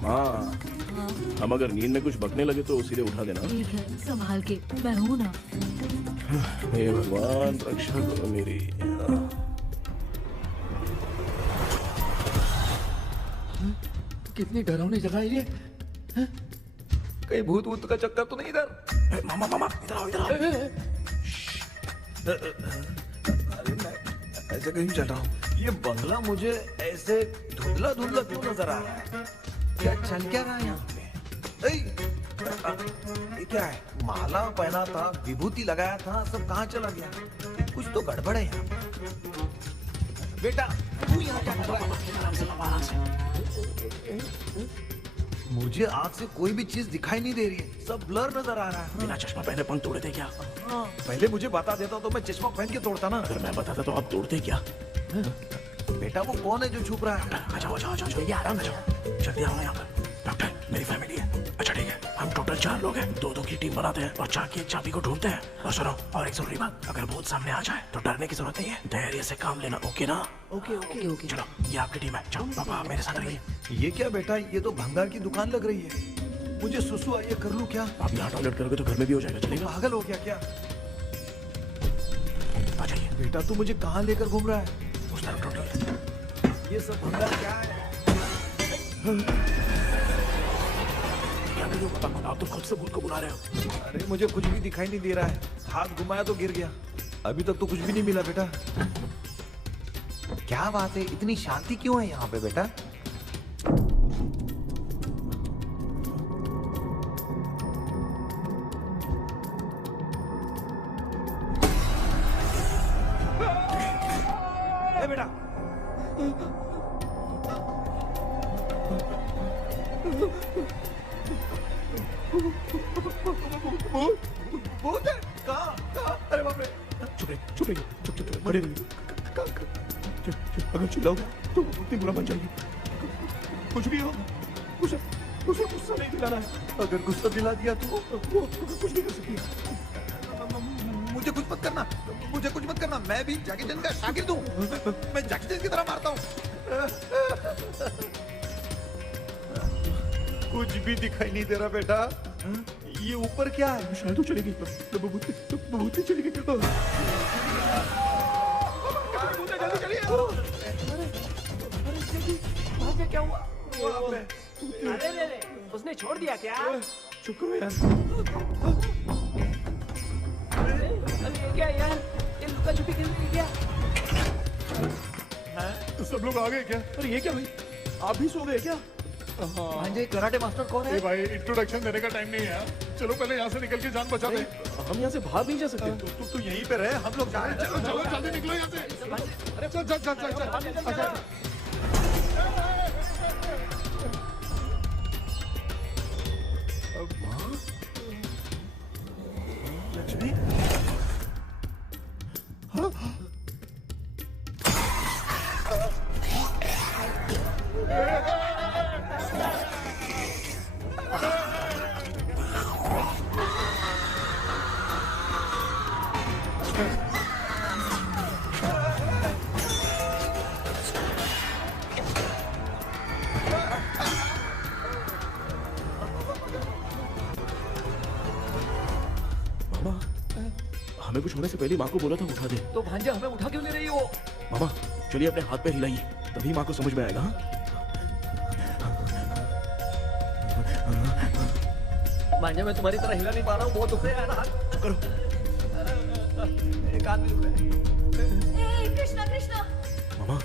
माँ, हम अगर नींद में कुछ बकने लगे तो सीधे उठा देना। ठीक है, संभाल के, मैं हूँ ना। हे भगवान, रक्षा करो मेरी। कितनी डरावनी जगह है ये। कहीं भूत वूत का चक्कर तो नहीं इधर? मामा मामा, इधर आओ, इधर आओ। अरे मैं ऐसे कहीं चल रहा हूँ। ये बंगला मुझे ऐसे धुंधला धुंधला क्यों नजर आ रहा है? क्या चल क्या रहा है यहाँ पे? ये क्या है? माला पहना था, विभूति लगाया था, सब कहाँ चला गया? कुछ तो गड़बड़ है यहाँ पे। बेटा, तू यहाँ क्या कर रहा है? मुझे आँख से कोई भी चीज दिखाई नहीं दे रही है, सब ब्लर नजर आ रहा है। बिना चश्मा पहने पंख तोड़े थे क्या? पहले मुझे बता देता तो मैं चश्मा पहन के तोड़ता ना। अगर मैं बताता तो आप तोड़ते क्या? बेटा, वो कौन है जो छुप रहा है? आ जाओ, आ जाओ, आ जाओ, आराम से जाओ। जल्दी आओ यहाँ पर। डॉक्टर, मेरी फैमिली है। अच्छा ठीक है, हम टोटल 4 लोग हैं, 2-2 की टीम बनाते हैं और चाबी की चाबी को ढूंढते हैं। और सुनो, और एक जरूरी बात, अगर भूत सामने आ जाए तो डरने की जरूरत नहीं है, धैर्य से काम लेना। ओके ना? Okay okay okay. चलो, ये आपकी टीम है। चलो पापा मेरे साथ रहिए। ये क्या बेटा, ये तो भंगार की दुकान लग रही है। मुझे सुसु आई है, कर लूं क्या? आप यहाँ टॉयलेट करोगे तो घर में भी हो जाएगा, चलेगा? पागल हो गया क्या? आ जाइए। बेटा तू मुझे कहाँ लेकर घूम रहा है? उस तरफ टोटल। ये सब भंगार क्या है? क्या करियो पापा, आप तो खुद से भूत को बुला रहे हो। अरे मुझे कुछ भी दिखाई नहीं दे रहा है, हाथ घुमाया तो गिर गया। अभी तक तो कुछ भी नहीं मिला बेटा। क्या बात है, इतनी शांति क्यों है यहाँ पे बेटा? ए बेटा, भूत है? कहाँ? अरे बाप रे! चुप रहिए, चुप रहिए, चुप खड़े रहिए। अगर चिल्लाओगे तो इतनी बुरा बन जाएगी। कुछ भी हो, उसे गुस्सा नहीं दिलाना है। अगर गुस्सा दिला दिया तो वो कुछ नहीं कर सकती। मुझे कुछ मत करना, मुझे कुछ मत करना। मैं भी जैकी चैन का शागिर्द हूँ। मैं जैकी चैन की तरह मारता हूँ। कुछ भी दिखाई नहीं दे रहा बेटा। ये ऊपर क्या है? शायद तो चलेगी, बहुत चली गई। जल्दी चलिए। क्या हुआ? अरे उसने छोड़ दिया क्या? चुप करो यार। अरे क्या यार, ये लुका छुपी खेल रही क्या? सब लोग आ गए क्या? अरे ये क्या भाई, आप भी सो गए क्या? भांजे, कराटे मास्टर कौन है? भाई इंट्रोडक्शन देने का टाइम नहीं है, चलो पहले यहाँ से निकल के जान बचा दे। हम यहाँ से बाहर नहीं जा सकते। तू यहीं पे रहे, हम लोग जा रहे हैं। चलो चलो जल्दी निकलो यहाँ से। चल। लक्ष्मी, हमें कुछ होने से पहले माँ को बोला था उठा दे। तो भांजा हमें उठा क्यों ले रही हो? मामा चलिए अपने हाथ पे हिलाइए, तभी माँ को समझ में आएगा। भांजा मैं तुम्हारी तरह हिला नहीं पा रहा हूँ, बहुत दुख रहा है यार हाथ। करो। एक हाथ भी दुख रहा है। कृष्णा कृष्णा। मामा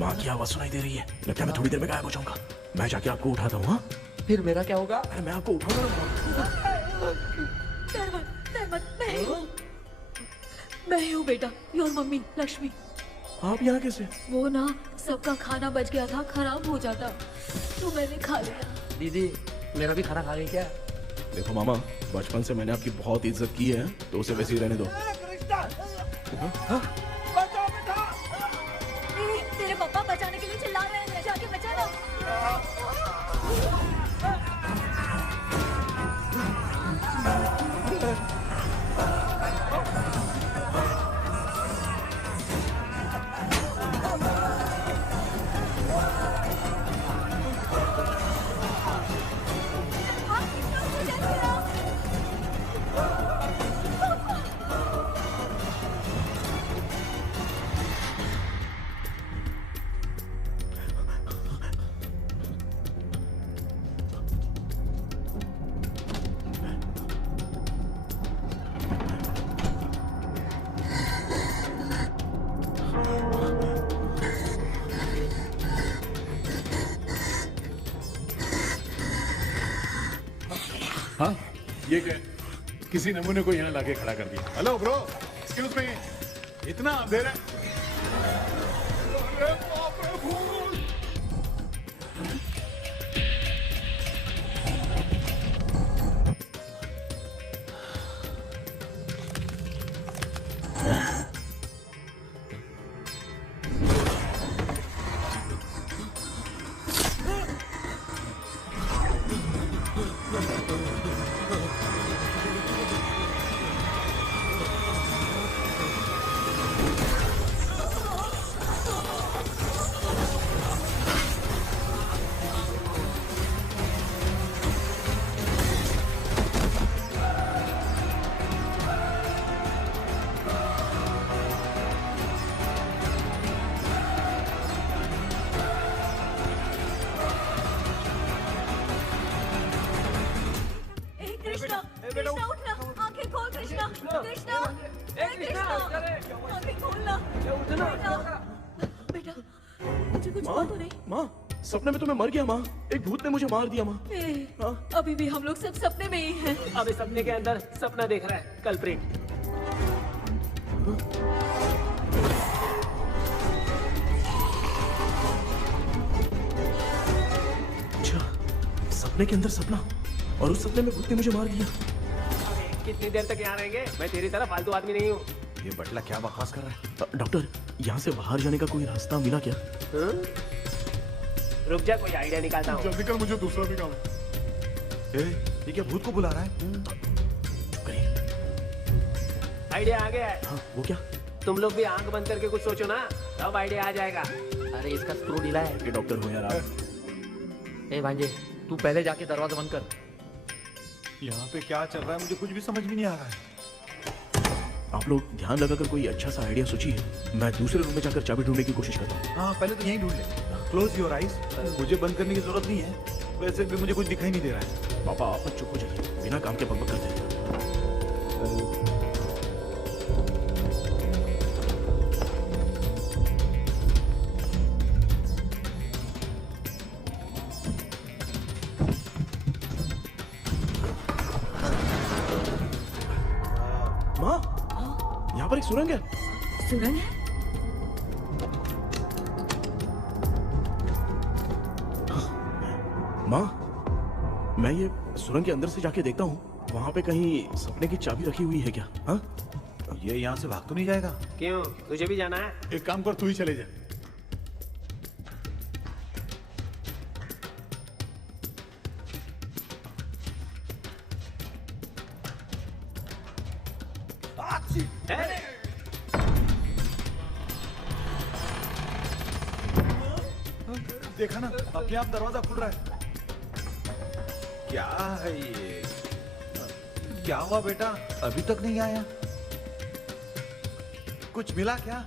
माँ की आवाज सुनाई दे रही है, लगता है मैं थोड़ी देर में गायब हो जाऊंगा। मैं जाके आपको उठाता हूँ। फिर मेरा क्या होगा? अरे मैं आपको उठाऊंगा। मैं हूँ बेटा, योर मम्मी लक्ष्मी। आप यहाँ कैसे? वो ना सबका खाना बच गया था, खराब हो जाता तो मैंने खा लिया। दीदी मेरा भी खाना खा गई क्या? देखो मामा, बचपन से मैंने आपकी बहुत इज्जत की है, तो उसे वैसे ही रहने दो। तेरे पापा बचाने के लिए चिल्ला रहे हैं, जाके बचा लो। हाँ ये क्या? किसी नमूने को यहाँ लाके खड़ा कर दिया। हेलो ब्रो, एक्सक्यूज मी, इतना अंधेरा है। अरे बाप रे, भूत! कृष्णा उठना, आंखें खोल कृष्णा, कृष्णा, कृष्णा, आंखें खोलना, बेटा, मुझे कुछ हुआ तो नहीं? माँ, सपने में तो मैं मर गया माँ, एक भूत ने मुझे मार दिया माँ। अभी भी हम लोग सब सपने में ही हैं। अब इस सपने के अंदर सपना देख रहा है कल्प्रिट। अच्छा, सपने के अंदर सपना, और उस सपने में भूत ने मुझे मार दिया। कितनी देर तक यहाँ रहेंगे? मैं तेरी तरह फालतू आदमी नहीं हूँ। ये बटला क्या बकवास कर रहा है? डॉक्टर, यहाँ से बाहर जाने का कोई रास्ता मिला क्या? रुक जा, कोई आइडिया निकालता हूँ। जल्दी कर, मुझे दूसरा भी काम है। ये क्या भूत को बुला रहा है? आइडिया आ गया है। हाँ, वो क्या? तुम लोग भी आंख बंद करके कुछ सोचो ना, तब आइडिया आ जाएगा। अरे इसका स्क्रू ढीला है। ये डॉक्टर हो यार आप। ए भांजे, तू पहले जाके दरवाजा बंद कर। यहाँ पे क्या चल रहा है मुझे कुछ भी समझ में नहीं आ रहा है। आप लोग ध्यान लगाकर कोई अच्छा सा आइडिया सोचिए, मैं दूसरे रूम में जाकर चाबी ढूंढने की कोशिश करता हूँ। हाँ, पहले तो यहीं ढूंढ ले। Close your eyes. मुझे बंद करने की जरूरत नहीं है, वैसे भी मुझे कुछ दिखाई नहीं दे रहा है। पापा, आप चुप हो जाइए, बिना काम के बकबक करते हैं। माँ, यहाँ पर एक सुरंग है। सुरंग है? माँ, मैं ये सुरंग के अंदर से जाके देखता हूँ, वहाँ पे कहीं सपने की चाबी रखी हुई है क्या? हाँ? ये यहाँ से भाग तो नहीं जाएगा? क्यों, तुझे भी जाना है? एक काम कर, तू ही चले जा। देखा ना, अपने आप दरवाजा खुल रहा है। क्या है ये? क्या हुआ बेटा, अभी तक नहीं आया? कुछ मिला क्या?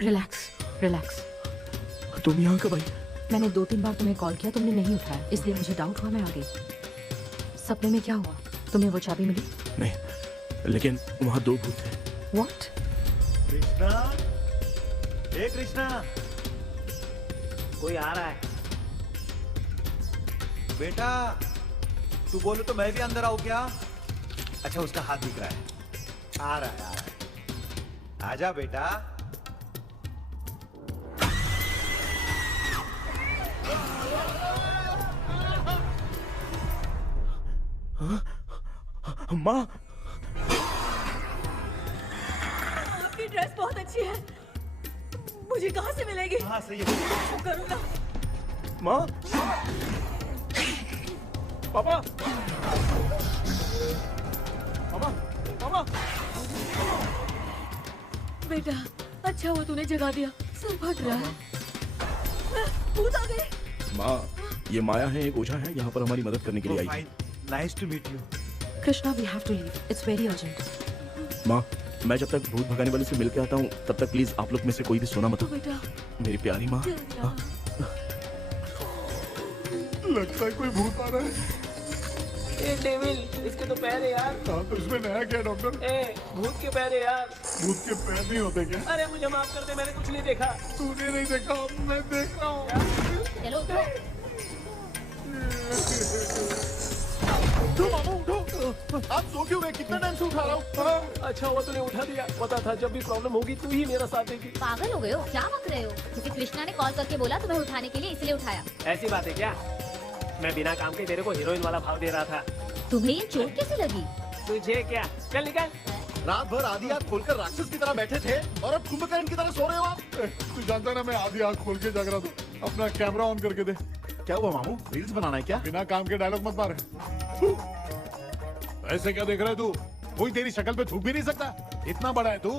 Relax, relax. तुम यहाँ कब आई? मैंने 2-3 बार तुम्हें कॉल किया, तुमने नहीं उठाया, इसलिए मुझे डाउट हुआ, मैं आ गई। सपने में क्या हुआ? तुम्हें वो चाबी मिली? नहीं, लेकिन वहाँ 2 भूत थे। What? कृष्णा, हे कृष्णा, कोई आ रहा है। बेटा, तू बोले तो मैं भी अंदर आऊं क्या? अच्छा, उसका हाथ दिख रहा है। आ रहा है, आ रहा है। आजा बेटा। माँ, आपकी ड्रेस बहुत अच्छी है, मुझे कहाँ से मिलेगी? हाँ, सही है। करूँ ना? माँ, पापा, मामा, मामा। बेटा, अच्छा हुआ तूने जगा दिया, सर फट रहा है। भूत आ गए। माँ, ये माया है, एक ओझा है, यहाँ पर हमारी मदद करने के लिए आई। Nice to meet you. Krishna, we have to leave. It's very urgent. माँ, मैं जब तक भूत भगाने वाले से मिलके आता हूँ, तब तक प्लीज आप लोग में से कोई भी सोना मत। बेटा, मेरी प्यारी माँ। लगता है कोई भूत आ रहा है। ए डेविल, इसके तो पैर है यार। हाँ, तो इसमें नया क्या डॉक्टर? ए, भूत के पैर है यार। भूत के पैर नहीं होते क्या? अरे मुझे माफ कर दे, मैंने कुछ नहीं देखा। तूने नहीं देखा, मैं देख रहा हूँ। चलो उठो। उठो मामू, उठो। आप सो क्यों रहे? कितना टाइम से उठा रहा हूँ। अच्छा हुआ तूने उठा दिया, पता था जब भी प्रॉब्लम होगी तू ही मेरा साथ देगी। पागल हो गए हो क्या बक रहे हो? क्योंकि कृष्णा ने कॉल करके बोला तुम्हें उठाने के लिए, इसलिए उठाया। ऐसी बात है क्या? मैं बिना काम के तेरे को हीरोइन वाला भाव दे रहा था। तुम्हें ये चोट कैसे लगी? तुझे क्या? चल निकल। रात भर आधी आंख खोलकर राक्षस की तरह बैठे थे और अब कुंभकर्ण की तरह सो रहे हो आप। तू जानता है ना, मैं आधी आंख खोल के जाग रहा था। अपना कैमरा ऑन करके दे। क्या हुआ मामू, रील्स बनाना है क्या? बिना काम के डायलॉग मत मार। ऐसे क्या देख रहा है तू? कोई तेरी शक्ल पे थूक भी नहीं सकता, इतना बड़ा है तू।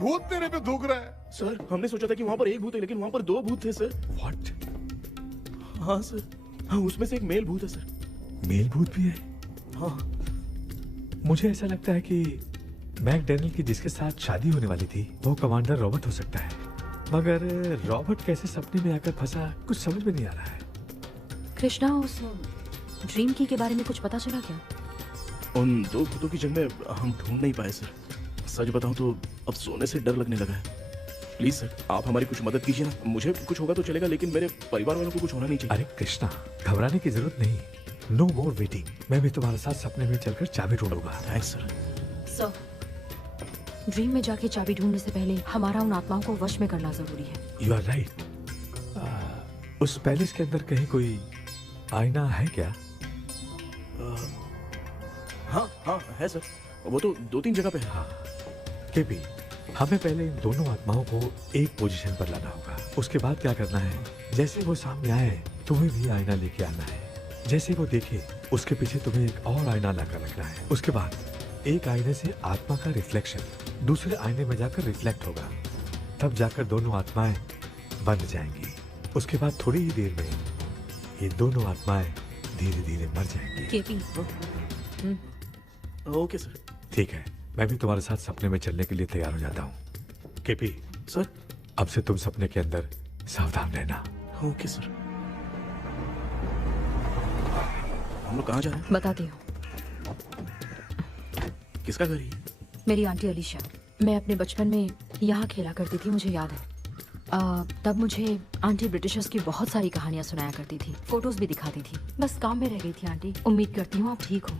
भूत तेरे पे थूक रहा है। सर, हमने सोचा था कि वहाँ पर एक भूत है, लेकिन वहाँ पर 2 भूत थे सर। व्हाट? हाँ सर, हाँ, उसमें से एक मेल भूत है सर। मेल भूत भी है? हाँ। मुझे ऐसा लगता है कि मैकडैनियल की जिसके साथ शादी होने वाली थी वो कमांडर रॉबर्ट हो सकता है, मगर रॉबर्ट कैसे सपने में आकर फंसा कुछ समझ में नहीं आ रहा है। कृष्णा, उस ड्रीम की के बारे में कुछ पता चला क्या? उन दो भूतों की जंग में हम ढूंढ नहीं पाए सर। सच बताऊं तो अब सोने से डर लगने लगा है। प्लीज सर, आप हमारी कुछ मदद कीजिए ना। मुझे कुछ होगा तो चलेगा, लेकिन मेरे परिवार वालों को कुछ होना नहीं चाहिए। अरे कृष्णा, घबराने की जरूरत नहीं, नो मोर वेटिंग। मैं भी तुम्हारे साथ सपने में चलकर चाबी ढूंढूंगा। Thanks sir. सर, ड्रीम में जाके चाबी ढूंढने से पहले हमारा उन आत्माओं को वश में करना जरूरी है। You are right. उस पैलेस के अंदर कहीं कोई आईना है क्या? हाँ है सर, वो तो 2-3 जगह पे है। हाँ। केपी, हमें पहले इन दोनों आत्माओं को एक पोजीशन पर लाना होगा। उसके बाद क्या करना है, जैसे वो सामने आए तुम्हें भी आईना लेके आना है। जैसे वो देखे उसके पीछे तुम्हें एक और आईना लाकर रखना है। उसके बाद एक आईने से आत्मा का रिफ्लेक्शन दूसरे आईने में जाकर रिफ्लेक्ट होगा, तब जाकर दोनों आत्माएं बंध जाएंगी। उसके बाद थोड़ी ही देर में ये दोनों आत्माएं धीरे धीरे मर जाएंगी। केपी। Okay sir. ठीक है, मैं भी तुम्हारे साथ सपने में चलने के लिए तैयार हो जाता हूँ। केपी सर, अब से तुम सपने के अंदर सावधान रहना। Okay sir. हम लोग कहाँ जा रहे हैं? बताती हूँ। किसका घर है? मेरी आंटी अलीशा। मैं अपने बचपन में यहाँ खेला करती थी, मुझे याद है। तब मुझे आंटी ब्रिटिशर्स की बहुत सारी कहानियाँ सुनाया करती थी, फोटोज भी दिखाती थी। बस काम में रह गई थी आंटी। उम्मीद करती हूँ आप ठीक हो।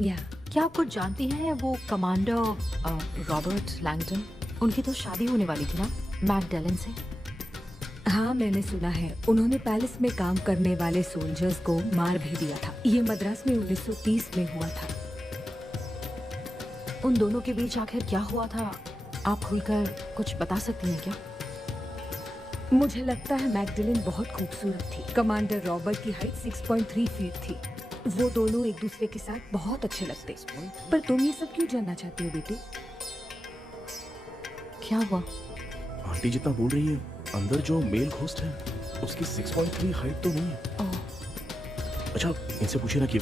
क्या आप कुछ जानती हैं वो कमांडर रॉबर्ट लैंगटन? उनकी तो शादी होने वाली थी ना मैकडैनियल से। हाँ, मैंने सुना है। उन्होंने पैलेस में काम करने वाले सोल्जर्स को मार भी दिया था। ये मद्रास में 1930 में हुआ था। उन दोनों के बीच आखिर क्या हुआ था, आप खुलकर कुछ बता सकती हैं क्या? मुझे लगता है मैकडैनियल बहुत खूबसूरत थी। कमांडर रॉबर्ट की हाइट 6.3 फीट थी। वो दोनों एक दूसरे के साथ बहुत अच्छे लगते। पर तुम ये सब क्यों जानना चाहती हो बेटी? क्या हुआ? आंटी जितना बोल रही है, अंदर जो मेल घोस्ट है उसकी 6.3 हाइट तो नहीं है। अच्छा, इनसे पूछे ना कि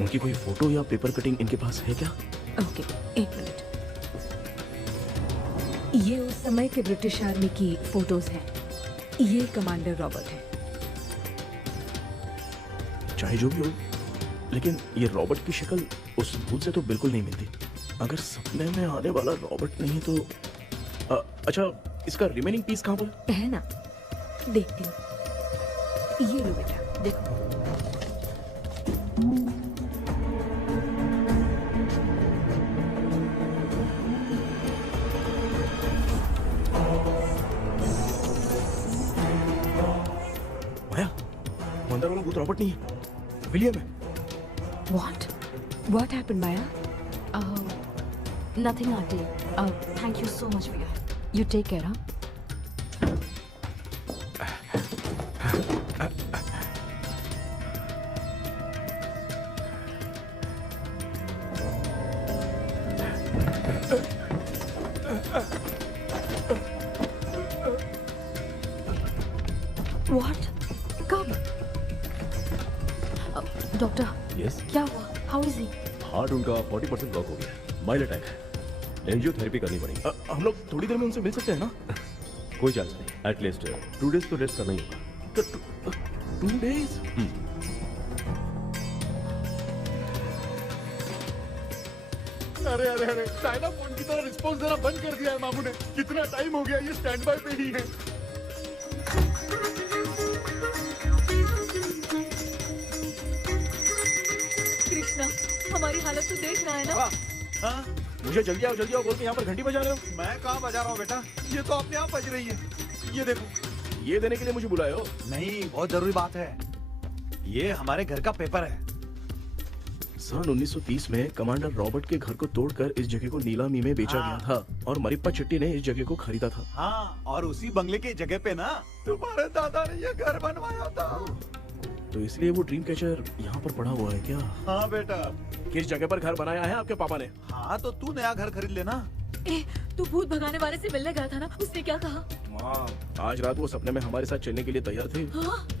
उनकी कोई फोटो या पेपर कटिंग इनके पास है क्या? ओके, एक मिनट। ये उस समय के ब्रिटिश आर्मी की फोटोज हैं। ये कमांडर रॉबर्ट है। चाहे जो भी हो, लेकिन ये रॉबर्ट की शक्ल उस भूत से तो बिल्कुल नहीं मिलती। अगर सपने में आने वाला रॉबर्ट नहीं तो अच्छा, इसका रिमेनिंग पीस कहाँ पर है? ना, देखती हूँ। ये लो बेटा, देखो। माया, अंदर वाला भूत रॉबर्ट नहीं है, विलियम है। What happened, Maya? Nothing, auntie. Thank you so much for your help. You take care, huh? What? Come. Doctor, yes, क्या हुआ? How is he? हार्ट उनका 40% ब्लॉक हो गया, माइल्ड अटैक है, एंजियोथेरेपी करनी पड़ेगी। हम लोग थोड़ी देर में उनसे मिल सकते हैं ना? कोई चांस नहीं, एटलीस्ट 2 days तो रेस्ट करना ही होगा। 2 days? अरे अरे अरे, चाइना फोन की तरह रिस्पॉन्स देना बंद कर दिया है मामू ने। कितना टाइम हो गया, ये स्टैंड बाय पे ही है। कृष्णा, हमारी हालत तो देख रहा है ना? हाँ? मुझे जल्दी आओ बोल के यहाँ पर घंटी बजा रहे हो। मैं कहाँ बजा रहा हूँ बेटा, ये तो अपने आप बज रही है। ये देखो। ये देने के लिए मुझे बुलाए हो? नहीं, बहुत जरूरी बात है। ये हमारे घर का पेपर है। सन 1930 में कमांडर रॉबर्ट के घर को तोड़कर इस जगह को नीलामी में बेचा गया था और मरिप्पा चिट्टी ने इस जगह को खरीदा था। हाँ, और उसी बंगले की जगह पे ना तुम्हारे दादा ने ये घर बनवाया था। तो इसलिए वो ड्रीम कैचर यहाँ पर पड़ा हुआ है क्या? हाँ बेटा। किस जगह पर घर बनाया है आपके पापा ने? हाँ, तो तू नया घर खरीद लेना। तू भूत भगाने वाले से मिलने गया था ना, उसने क्या कहा? माँ, आज रात वो सपने में हमारे साथ चलने के लिए तैयार थे,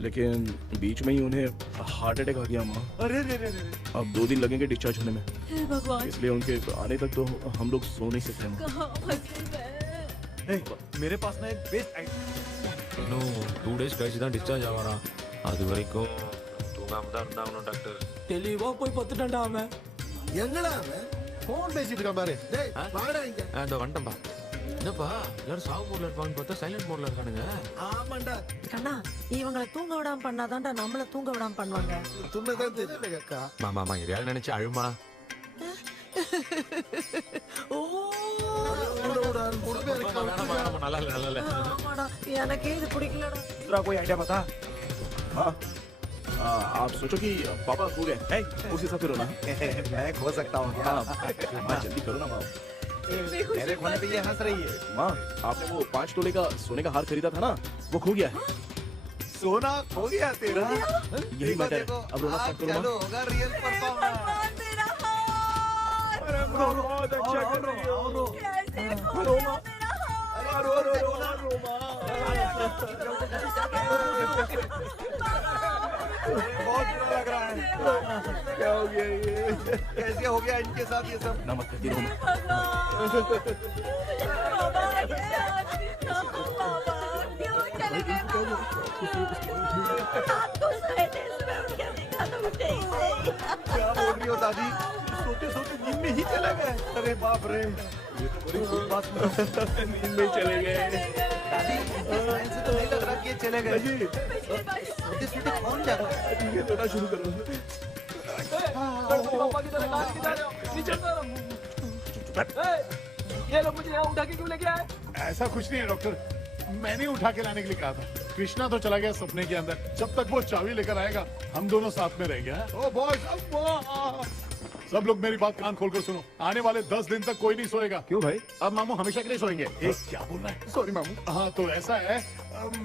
लेकिन बीच में ही उन्हें हार्ट अटैक आ गया माँ। अरे रे रे रे। अब 2 दिन लगेंगे डिस्चार्ज होने में, हे भगवान, इसलिए उनके आने तक तो हम लोग सो नहीं सकते माँ। कहाँ फंसे मैं? मेरे पास ना एक बेस्ट आइडिया। 2 days கழிச்சு தான் டிஸ்சார்ஜ் ஆவாராம். அது வரைக்கும் தூங்காம தான் இருந்தாகணும் டாக்டர். தெளிவா போய் பத்துட்டான்டா அவன். எங்கடா அவன்? போன் பேசிட்டு இருக்கான் பாரு. டேய் வாடா இங்க. இதோ வந்துட்டேன்பா. என்னப்பா எல்லாரும் சாவு மோட்ல இருப்பான்னு பார்த்தா சைலண்ட் மோட்ல இருக்கானுங்க. ஆமாண்டா. கண்ணா இவங்களை தூங்க விடாம பண்ணாதான்டா நம்மள தூங்க விடாம பண்ணுவாங்க. துண்ணதான் தெரியல அக்கா. மாமா எதையாவது நினைச்சு அழுமா. ஓ நல்லா இல்ல. ஆமாடா எனக்கே இது பிடிக்கலடா. दूसरा कोई आइडिया बता। आप सोचो कि पापा खो गए, उस हिसाब से रोना। मैं खो सकता हूँ क्या? माँ जल्दी करो ना माँ। मेरे खोने पे ये हंस रही है। माँ, आपने वो 5 तोले का सोने का हार खरीदा था ना, वो खो गया है। सोना खो गया तेरा? यही मैटर है। अब रोना स्टार्ट करो चलो माँ। होगा रियल परफॉर्मेंस। बहुत अच्छा कर रही हो। कैसे खो रो गया मेरा हाथ? रो बहुत बुरा लग रहा है। क्या हो गया ये? कैसे हो गया इनके साथ ये सब? ना मत करती रहो माँ। क्यों चले गए? आपको सही में उठ के देखा तो उठे ही नहीं। क्या बोल रही हो दादी? सोते सोते नींद में ही चले गए? अरे बाप रे, ये तो बड़ी बुरी बात है। नींद में चले गए। दादी साइंस से तो नहीं लग रहा कि ये चले गए। सोते सोते कौन जा रहा है? ये रोना शुरू करो। पापा की तरह कान की जा रहे हो, नीचे उतरो। ये लोग मुझे यहाँ उठा के क्यों लेके आए? ऐसा कुछ नहीं है डॉक्टर, मैंने उठा के लाने के लिए कहा था। कृष्णा तो चला गया सपने के अंदर, जब तक वो चाबी लेकर आएगा हम दोनों साथ में रहेंगे। हाँ? ओ बॉस, सब लोग मेरी बात कान खोलकर सुनो, आने वाले 10 दिन तक कोई नहीं सोएगा। क्यों भाई? अब मामू हमेशा के लिए सोएंगे। क्या बोल रहा है? सॉरी मामू। हाँ तो ऐसा है,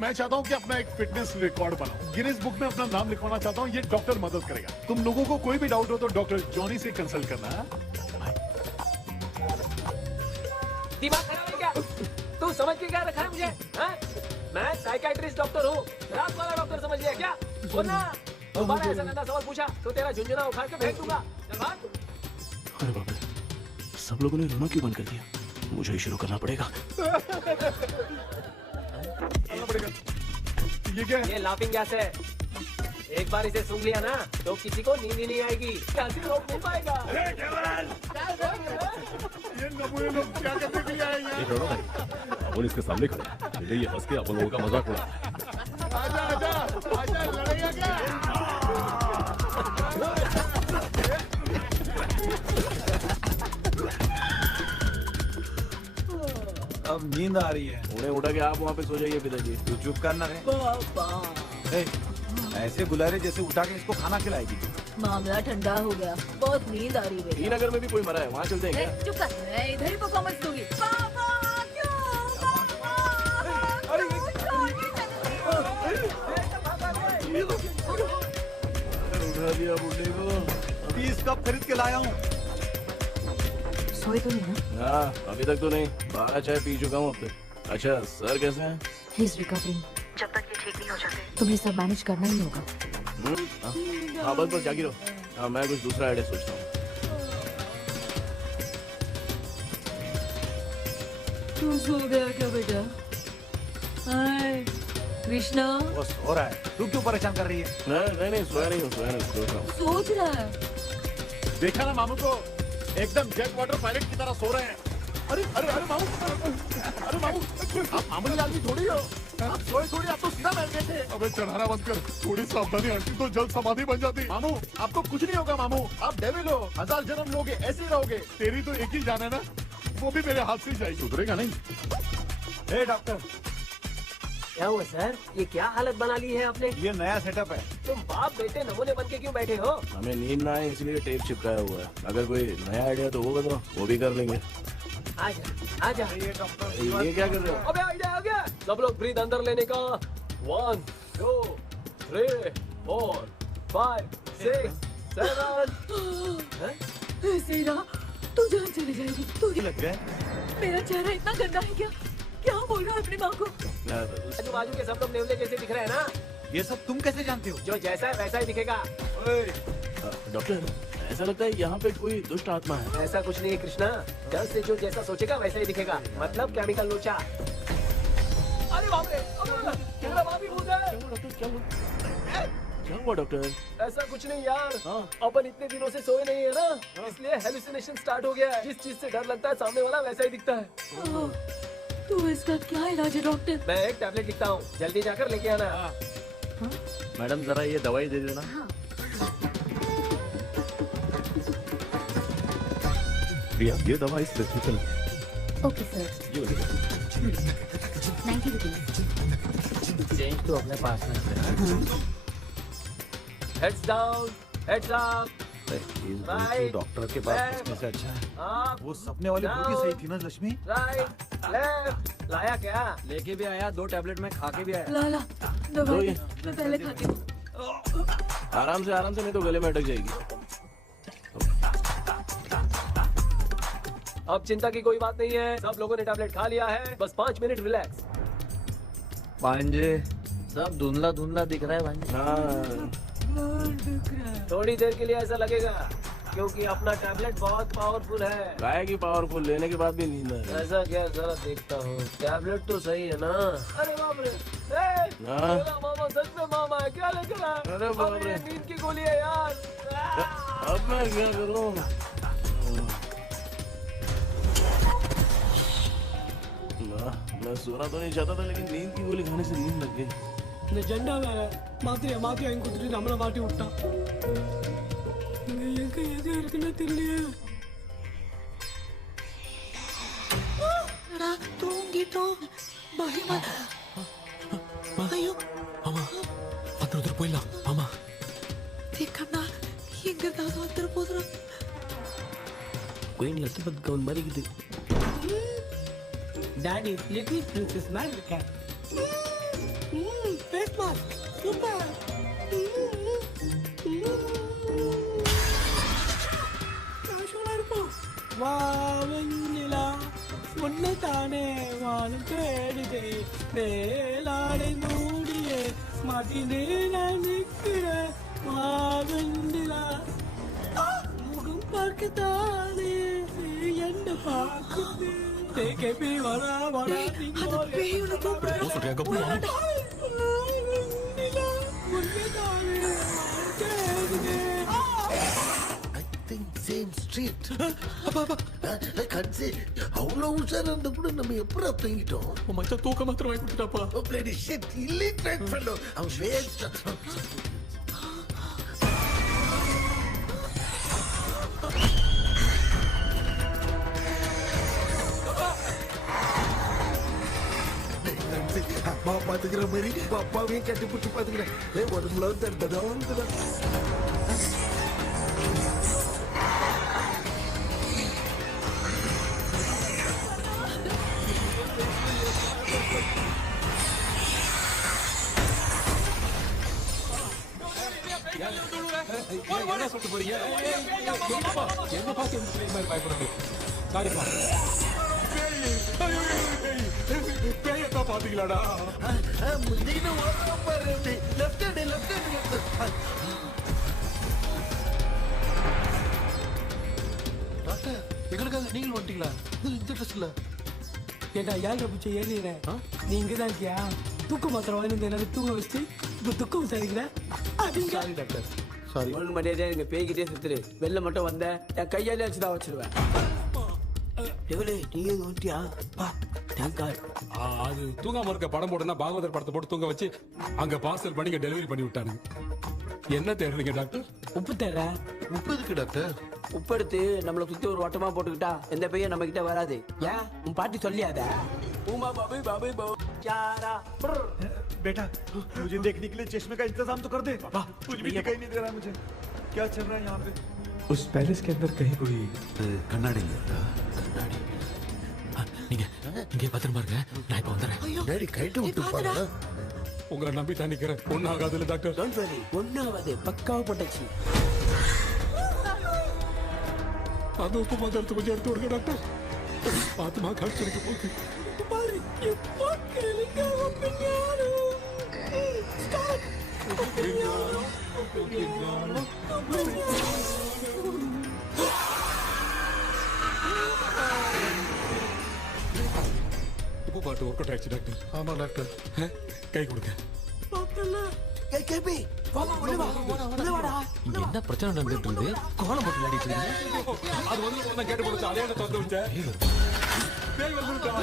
मैं चाहता हूँ कि अपना एक फिटनेस रिकॉर्ड बनाऊं, गिनीज बुक में अपना नाम लिखवाना चाहता हूँ। ये डॉक्टर मदद करेगा। तुम लोगों को कोई भी डाउट हो तो डॉक्टर जॉनी से कंसल्ट करना। दिमाग खराब है क्या? तू समझ के क्या रखा है मुझे? हाँ? मैं साइकियाट्रिस्ट डॉक्टर हूँ, रात वाला डॉक्टर समझ लिया क्या? बोलना, दोबारा ऐसा गंदा सवाल पूछा तो तेरा झुंझुना उखाड़ के फेंक दूंगा। चल भाग। अरे बाप रे, सब लोगों ने रोना क्यों बंद कर दिया? मुझे ही शुरू करना पड़ेगा। ये क्या है? ये लाफिंग गैस है। एक बार इसे सूंघ लिया ना तो किसी को नींद ही नहीं आएगी, कैसे रोक नहीं पाएगा। ये नमूने लोग क्या करने के लिए आए हैं? अपन इसके सामने खड़े हैं। ये हंस के अपन लोगों का मजाक उड़ा। आजा आजा आजा, लड़ेगा क्या? अब नींद आ रही है। उन्हें उठा के आप वहाँ पे सो जाइए पिताजी। तू चुप करना रे। ऐसे बुला रहे जैसे उठा के इसको खाना खिलाएगी। मामला ठंडा हो गया, बहुत नींद आ रही है। श्रीनगर में भी कोई मरा है, वहाँ चलते हैं क्या? चुप कर, मैं इधर ही परफॉर्मेंस दूंगी। पापा क्यों? उठा दिया बुड्ढे को। 20 कप खरीद के लाया हूँ। सोए तो नहीं ना? हाँ, अभी तक तो नहीं, 12 चाय पी चुका हूँ अब तक। अच्छा, सर कैसे हैं? He is recovering. जब तक ये ठीक नहीं हो जाते तुम्हें सब मैनेज करना ही होगा। हाँ बस जागी रहो। हाँ, मैं कुछ दूसरा आइडिया सोचता हूँ। तू सो गया क्या बेटा? हाय कृष्णा, वो सो रहा है, तू क्यों परेशान कर रही है? नहीं सोया नहीं हूँ, सोच रहा हूँ। सोच रहा है। देखा ना मामू को, एकदम जेट वाटर पायलट की तरह सो रहे हैं। अरे अरे अरे मामू, अरे मामू, आप मामूली आदमी थोड़ी हो। आप सोए थोड़ी, आप तो सीधा बैठ गए थे। अबे चढ़ाना बंद कर, थोड़ी सावधानी हटती तो जल्द समाधि बन जाती। मामू आपको कुछ नहीं होगा मामू, आप डेविल हो, 1000 जन्म लोगे ऐसे ही रहोगे। तेरी तो एक ही जान है ना, वो भी मेरे हाथ से ही जाएगी। सुधरेगा नहीं। हे डॉक्टर, क्या हुआ सर? ये क्या हालत बना ली है आपने? ये नया सेटअप है। तुम बाप बेटे नमूने बन के क्यों बैठे हो? हमें नींद ना आए इसलिए टेप चिपकाया हुआ है। अगर कोई नया आइडिया तो वो बताओ, वो भी कर लेंगे। आजा आजा। ये डॉक्टर, ये क्या कर रहे हो? अबे आइडिया आ गया। सब लोग ब्रीथ अंदर लेने का। 1 2 3 4 5 6 7। ऐसे ही रहा, तू जान चली जाएगी। तू लग गए? मेरा चेहरा इतना गंदा है क्या? क्या बोल रहा है अपनी माँ को? आजू बाजू के सब लोग नेवले जैसे दिख रहे हैं ना? ये सब तुम कैसे जानते हो? जो जैसा है वैसा ही दिखेगा। डॉक्टर ऐसा लगता है यहाँ पे कोई दुष्ट आत्मा है। ऐसा कुछ नहीं है कृष्णा, डर से जो जैसा सोचेगा वैसा ही दिखेगा, मतलब केमिकल लोचा। अरे बाप रे, मेरा बाप ही भूत है। क्या हुआ डॉक्टर? ऐसा कुछ नहीं यार, अपन इतने दिनों से सोए नहीं है ना, इसलिए हेलुसिनेशन स्टार्ट हो गया है। जिस चीज से डर लगता है सामने वाला वैसा ही दिखता है। तो इसका क्या इलाज है डॉक्टर? मैं एक टैबलेट लिखता हूँ, जल्दी जाकर लेके आना। मैडम जरा ये दवाई दे देना। प्रिया ये दवा इस prescription. Okay sir. 90 rupees. Change तो अपने पास में। Heads down, heads up. Doctor के पास पूछने से अच्छा है। वो सपने वाली बूटी सही थी ना लक्ष्मी? Right, left. लाया क्या? लेके भी आया, 2 टैबलेट में खा के भी आया। ला दवाई मैं पहले खाती हूँ। आराम से नहीं तो गले में अटक जाएगी। अब चिंता की कोई बात नहीं है, सब लोगों ने टैबलेट खा लिया है, बस 5 मिनट रिलैक्स। भांजे सब धुंधला धुंधला दिख रहा है भांजे। थोड़ी देर के लिए ऐसा लगेगा, क्योंकि अपना टैबलेट बहुत पावरफुल है। गाय की पावरफुल, लेने के बाद भी नींद है। ऐसा क्या, जरा देखता हूँ। टैबलेट तो सही है ना? अरे बाप रे, मेरा मामा सच में मामा है, क्या लेकर आया? अरे बाप रे, नींद की गोली है यार। अब मैं क्या करूँ? मैं सोना तो नहीं चाहता था, लेकिन नींद की गोली खाने से नींद लग गई। నిజంగా మాత్రమే మాత్రం ఇంకొద్ది నమ్మల మాటి ఉంటా ఇంకా ఏది ఎరికినా తెలియ தூங்கி பயமா. ஐயோ மாமா வந்துரு போயிடலாம் மாமா. தேக்கண்ணா எங்க ஏதாவது வந்துரு போதுரா. கோயின் லட்சபத் கவுன் மாதிரி இருக்குது. டாடி லிட்டில் பிரின்சஸ் மாதிரி இருக்கேன். Face mask super. காஷோலா இருப்போம். வாவெண்ணிலா உன்னை தானே வானம் தேடுதே, வேளாடை மூடியே மதிலே நான் நிற்கிறேன். வாவெண்ணிலா முகம் பார்க்கத்தானே என்ன பார்க்குது. தேக்கே வரா வரா அந்த பேயோட கூப்பிடுறா. Same street. அவ்வளோ உஷாரா இருந்த கூட நம்ம எப்படி தூங்கிட்டோம்? மச்சான் தூக்க மாத்திரம் வாங்கி கொடுத்துட்டாப்பா. Bloody shit, illiterate fellow. I'm waste. அம்மா பாத்துக்கிற மாதிரி அப்பாவையும் கட்டி பிடிச்சி பாத்துக்கிறேன். உடம்புல தண்டதான். என்ன சொல்லிட்டு போறீங்க? என்ன பார்த்து பயப்படுறது? காரியமா பேயத்தான் பாத்தீங்களாடா? முந்தின பாரு, லெஃப்ட் ஹேண்ட் டாக்டர், எங்களுக்காக நீங்கள் வந்துட்டீங்களா? இந்த ட்ரெஸ்ல ஏண்டா ஏழரை பூச்சி ஏறிடுறேன். நீ இங்கதான் இருக்கியா? தூக்க மாத்திரம் வாங்கி எனக்கு தூங்க வச்சுட்டு இப்போ துக்கம் விசாரிக்கிற. Sorry doctor, sorry. ஒழுங்கு மரியாதையா எங்க பேய்கிட்டே சுத்துரு. வெளில மட்டும் வந்த என் கையாலே வச்சுதான் வச்சிருவேன். நீங்க வந்துட்டியா? அது தூங்காம இருக்க படம் போடுனா பாகவதர் படத்தை போட்டு தூங்க வச்சு அங்க பார்சல் பண்ணி டெலிவரி பண்ணி விட்டானுங்க. என்ன தேடுறீங்க டாக்டர்? உப்பு தேடுற. உப்பு எதுக்கு டாக்டர்? உப்பு எடுத்து நம்மளை சுத்தி ஒரு வட்டமா போட்டுக்கிட்டா எந்த பையன் நம்ம கிட்ட வராது. ஏன் உன் பாட்டி சொல்லியாத? बेटा मुझे देखने के लिए चश्मे का इंतजाम तो कर दे। कुछ भी दिखाई नहीं दे रहा मुझे, क्या चल रहा है यहाँ पे? उस पैलेस के अंदर कहीं कोई கண்ணாடி நீங்க இங்கே பத்திரமா இருங்க, நான் இப்ப வந்துடுறேன். டேடி கைட்டு விட்டு பாருங்க. உங்களை நம்பி தான் நிக்கிறேன். ஒன்னும் ஆகாதுல்ல டாக்டர்? டோன்ட் வரி, ஒன்னும் ஆகாது, பக்காவா போட்டாச்சு. ಅದು ಉಪ್ಪು ಮಾತಾಡ್ತು ಮುझे तोड़ के डॉक्टर आत्मा खर्च करके बोलती तुम्हारी ये बात करेंगे ओपिनियन ಉಪ್ಪು ಪಾಟು ವರ್ಕೌಟ್ ಆಯ್ತು ಡಾಕ್ಟರ್ ஆமா டாக்டர் ಕೈ ಕೊಡ್ಕ கேபி வாடா வாடா என்ன பிரச்சனை நடந்துட்டு இருக்கு கோலம் போட்டு விளையாடிட்டு இருக்கீங்க அது வந்து ஒண்ணா கேட்டு போச்சு அதே என்ன தந்து விட்டேன் பேய் வந்துட்டா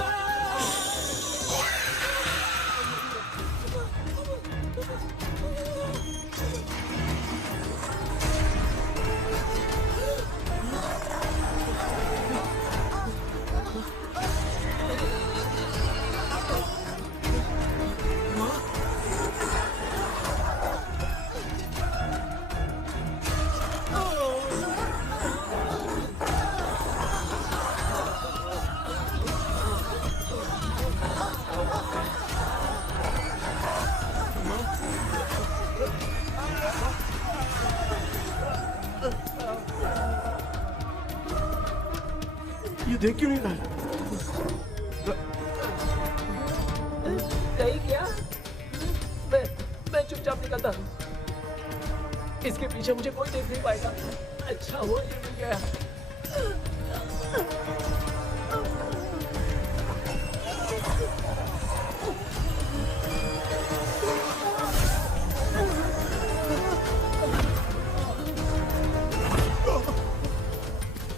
ये देख क्यों नहीं रहा है? नहीं किया मैं चुपचाप निकलता हूँ इसके पीछे मुझे कोई देख नहीं पाएगा अच्छा हुआ ये मिल गया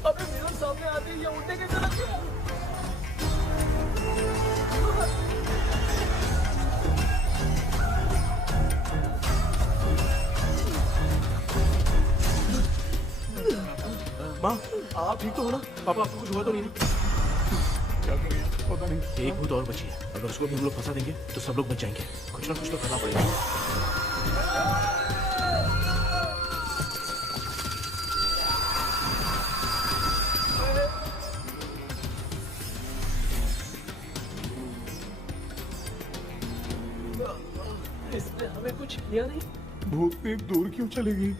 अबे मेरे सामने आते ही ये उड़ने के चला गया माँ आप ठीक तो हो ना? पापा आपको कुछ हुआ तो नहीं? क्या करें पता नहीं। एक भूत और बची है, अगर उसको भी हम लोग फंसा देंगे तो सब लोग बच जाएंगे। कुछ ना कुछ तो करना पड़ेगा। इसने हमें कुछ किया नहीं भूतनी दूर क्यों चली गई?